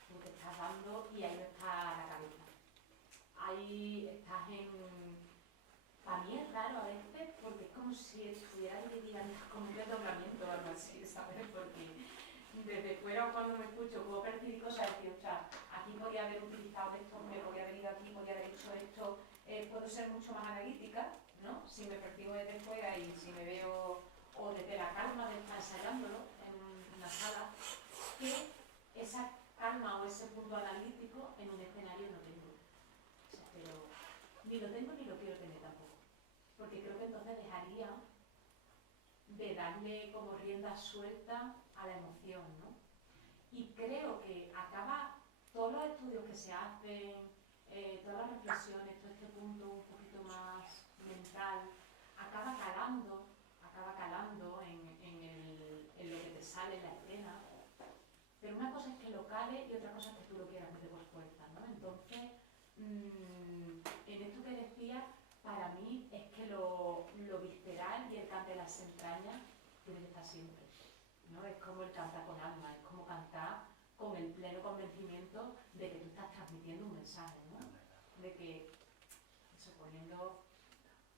tú te estás dando y ahí no está la cabeza. Ahí estás Para mí es raro a veces porque es como si estuviera dividida como un desdoblamiento o algo así, ¿sabes? Porque desde fuera cuando me escucho puedo percibir cosas y decir, o sea, aquí podría haber utilizado esto, me podría haber ido aquí, podría haber hecho esto, puedo ser mucho más analítica, ¿no? Si me percibo desde fuera y si me veo, o desde la calma de estar ensayándolo en una sala, que esa calma o ese punto analítico en un escenario no tengo. O sea, pero ni lo tengo ni lo quiero tener tampoco. Porque creo que entonces dejaría de darle como rienda suelta a la emoción, ¿no? Y creo que todos los estudios que se hacen, todas las reflexiones, todo este punto un poquito más mental, acaba calando en lo que te sale en la escena. Pero una cosa es que lo cale y otra cosa es que tú lo quieras meter por fuerza, ¿no? Entonces, en esto que decía, para mí es que lo visceral y el cante de las entrañas tiene que estar siempre, ¿no? Es como el cantar con alma, es como cantar con el pleno convencimiento de que tú estás transmitiendo un mensaje, ¿no? De que poniendo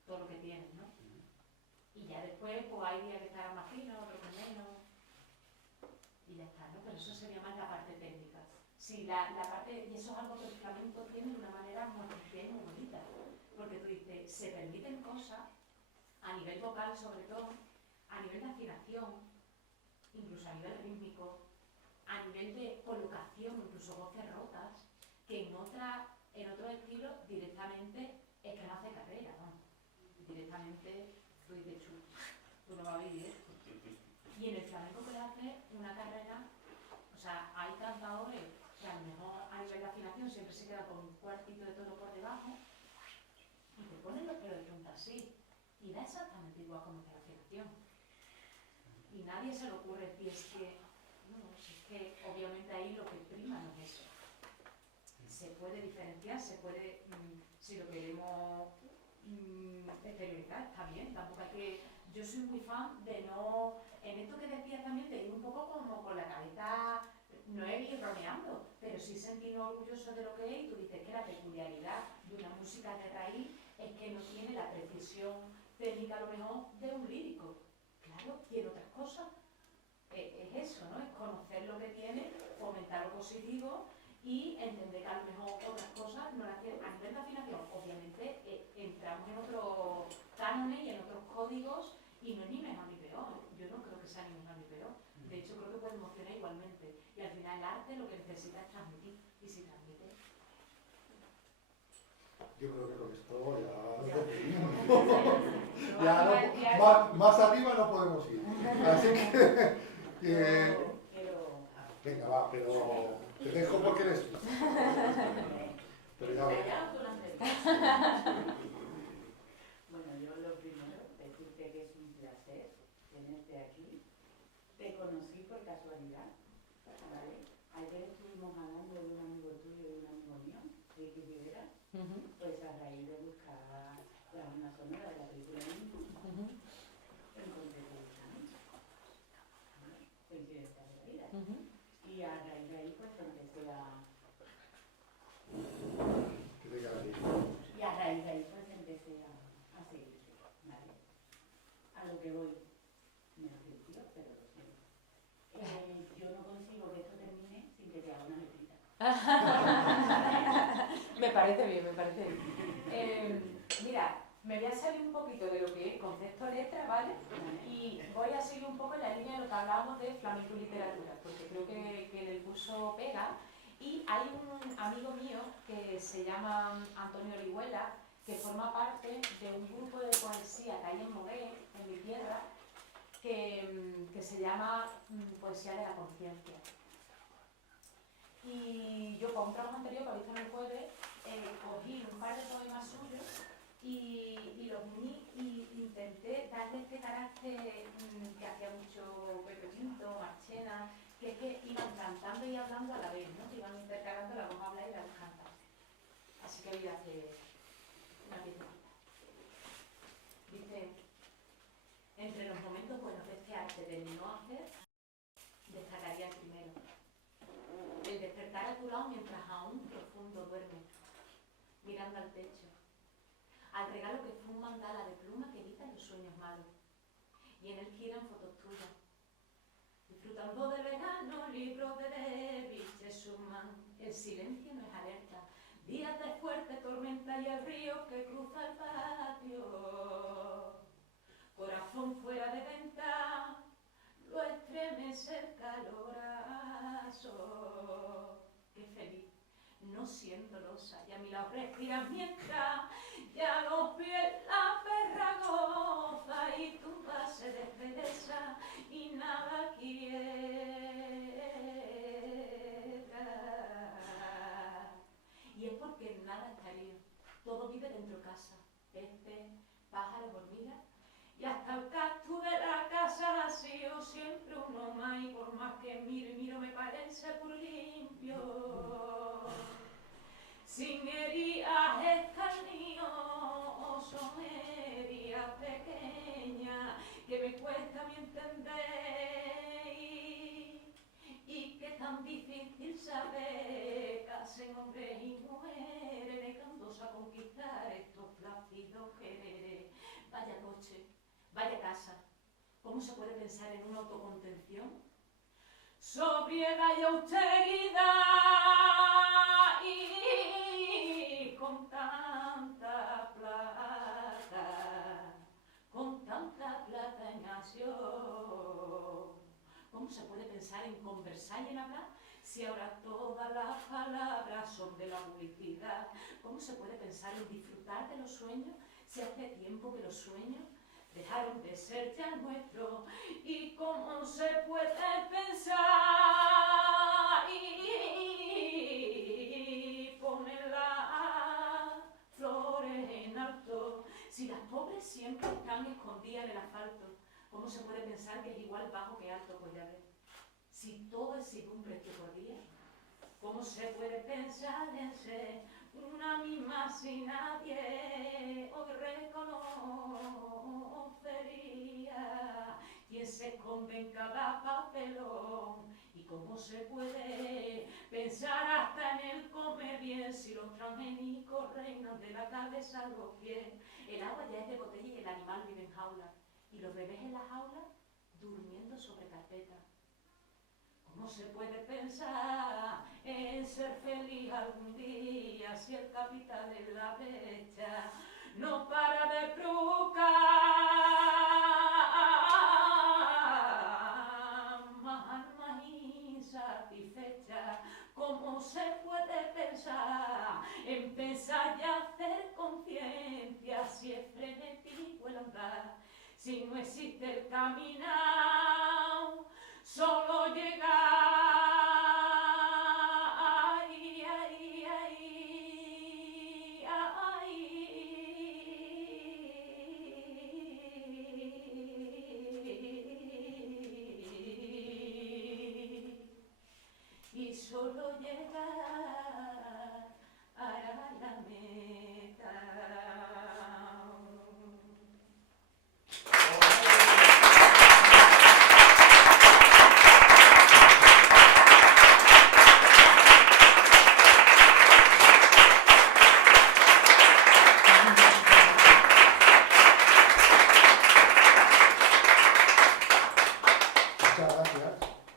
todo lo que tienes, ¿no? Y ya después, pues hay días que estarán más finos, otros que menos, y ya está, ¿no? Pero eso sería más la parte técnica. Sí, la parte, y eso es algo que el flamenco tiene de una manera muy especial y muy bonita, porque tú dices, se permiten cosas, a nivel vocal sobre todo, a nivel de afinación, incluso a nivel rítmico, a nivel de colocación, incluso voces rotas, que en otros estilos directamente es que no hace carrera, ¿no? Directamente tú dices, tú no vas a vivir esto. Y en el flamenco que le hace una carrera, o sea, hay cantadores que a lo mejor a nivel de afinación siempre se queda con un cuartito de tono por debajo y te ponen los pelos de punta así. Y da exactamente igual como que la afinación. Y nadie se le ocurre decir, es que obviamente ahí lo que prima no es eso. Se puede diferenciar, se puede, si lo queremos exteriorizar, está bien, tampoco hay que... Yo soy muy fan de no... En esto que decías también, de ir un poco como con la cabeza, no es ir rodeando, pero sí sentirnos orgullosos de lo que es, y tú dices que la peculiaridad de una música de raíz es que no tiene la precisión técnica a lo mejor de un lírico. Claro, tiene otras cosas. Es eso, ¿no? Es conocer lo que tiene, fomentar lo positivo y entender que a lo mejor otras cosas no las tienen. A nivel de afinación, obviamente, entramos en otros cánones y en otros códigos y no es ni mejor ni peor. Yo no creo que sea ni mejor ni peor. De hecho, creo que puede emocionar igualmente. Y al final el arte lo que necesita es transmitir. Y si transmite... Yo creo que con esto ya más arriba no podemos ir. Así que venga, va, pero te dejo porque eres tú. Pero ya ves. Bueno, yo lo primero, decirte que es un placer tenerte aquí. Te conocí por casualidad, ¿vale? Ayer estuvimos hablando de un amigo tuyo y de un amigo mío, Ricky Rivera, pues a raíz de buscar la banda sonora de la película mismo, encontré tu flamenco, ¿vale? Coincidencia de la vida. Y a raíz de ahí pues empecé a... Y a raíz de ahí pues empecé a seguirte, ¿vale? A lo que voy, me arrepentido, pero lo sé. Yo no consigo que esto termine sin que te haga una letrita. Me parece bien, me parece bien. Mira, me voy a salir un poquito de lo que es concepto letra, ¿vale? Y voy a seguir un poco en la línea de lo que hablábamos de flamenco y literatura, porque creo que en el curso pega. Y hay un amigo mío que se llama Antonio Orihuela, que forma parte de un grupo de poesía que hay en Moguer, en mi tierra, que se llama Poesía de la Conciencia. Y yo, con un trabajo anterior que he visto en el jueves, cogí un par de poemas suyos y los uní y intenté darle este carácter que hacía mucho Pepe Pinto, Marchena, que es que iban cantando y hablando a la vez, ¿no? Que iban intercalando la voz hablar y la voz cantar. Así que voy a hacer una piececita. Dice, entre los momentos buenos de este arte del no hacer, destacaría el primero. El despertar a tu lado mientras aún profundo duermes, mirando al techo, al regalo que fue un mandala de pluma que evita los sueños malos, y en él giran fotos tuyas. Disfrutando del verano, libros de David Schumann, el silencio no es alerta, días de fuerte tormenta y el río que cruza el patio. Corazón fuera de venta, lo estremece el calorazo. Qué feliz, no siendo losa, y a mi lado respiras mientras ya los pies la perra goza y tu base de cereza y nada quiera. Y es porque nada está herido, todo vive dentro de casa, peces, pájaros, hormigas. Y hasta el cactus de la casa ha sido siempre uno más, y por más que miro y miro me parece por limpio. Sin heridas escarnio, son heridas pequeñas que me cuesta a mí entender y que tan difícil saber que hacen hombres y mujeres negándose a conquistar estos platos ¿Cómo se puede pensar en una autocontención? Sobriedad y austeridad, y con tanta plata en acción. ¿Cómo se puede pensar en conversar y en hablar si ahora todas las palabras son de la publicidad? ¿Cómo se puede pensar en disfrutar de los sueños si hace tiempo que los sueños dejaron de ser ya nuestros? ¿Y cómo se puede pensar y poner las flores en alto si las pobres siempre están escondidas en el asfalto? ¿Cómo se puede pensar que es igual bajo que alto? Pues ya ves, si todo es sin un precio por día, ¿cómo se puede pensar en ser una misma si nadie hoy reconocería quién se esconde en cada papelón? ¿Y cómo se puede pensar hasta en el comer bien si los transgénicos reinan de la cabeza a los pies? El agua ya es de botella y el animal vive en jaula, y los bebés en la jaula durmiendo sobre carpeta. ¿Cómo se puede pensar en ser feliz algún día si el capital es la brecha? No para de provocar más almas insatisfechas. ¿Cómo se puede pensar en pensar y hacer conciencia si es frenético el andar? Si no existe el caminar, solo llegar. Ay, ay, ay, ay. Y solo llegar a la meta.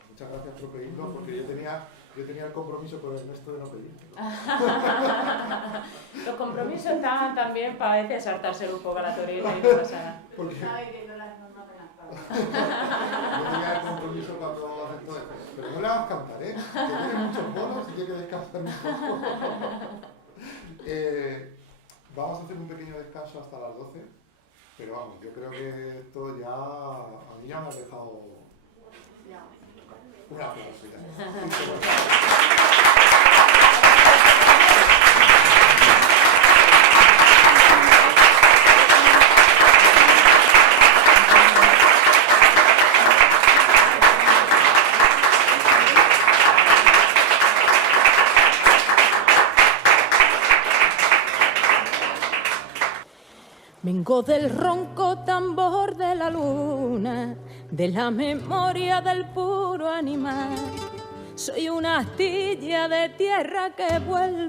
Muchas gracias por pedirlo, porque yo tenía el compromiso con Ernesto de no pedir. Los compromisos estaban también para a veces saltárselo un poco a la torera y no pasa nada. Porque Estaba viendo las normas de las palabras. yo tenía el compromiso cuando aceptó esto. Pero no le hagas cantar, ¿eh? Que tiene muchos bonos y tiene que descansar un poco. Vamos a hacer un pequeño descanso hasta las 12. Pero vamos, yo creo que esto ya a mí ya me ha dejado un aplauso ya. Vengo del ronco tambor de la luna, de la memoria del puro animal. Soy una astilla de tierra que vuelve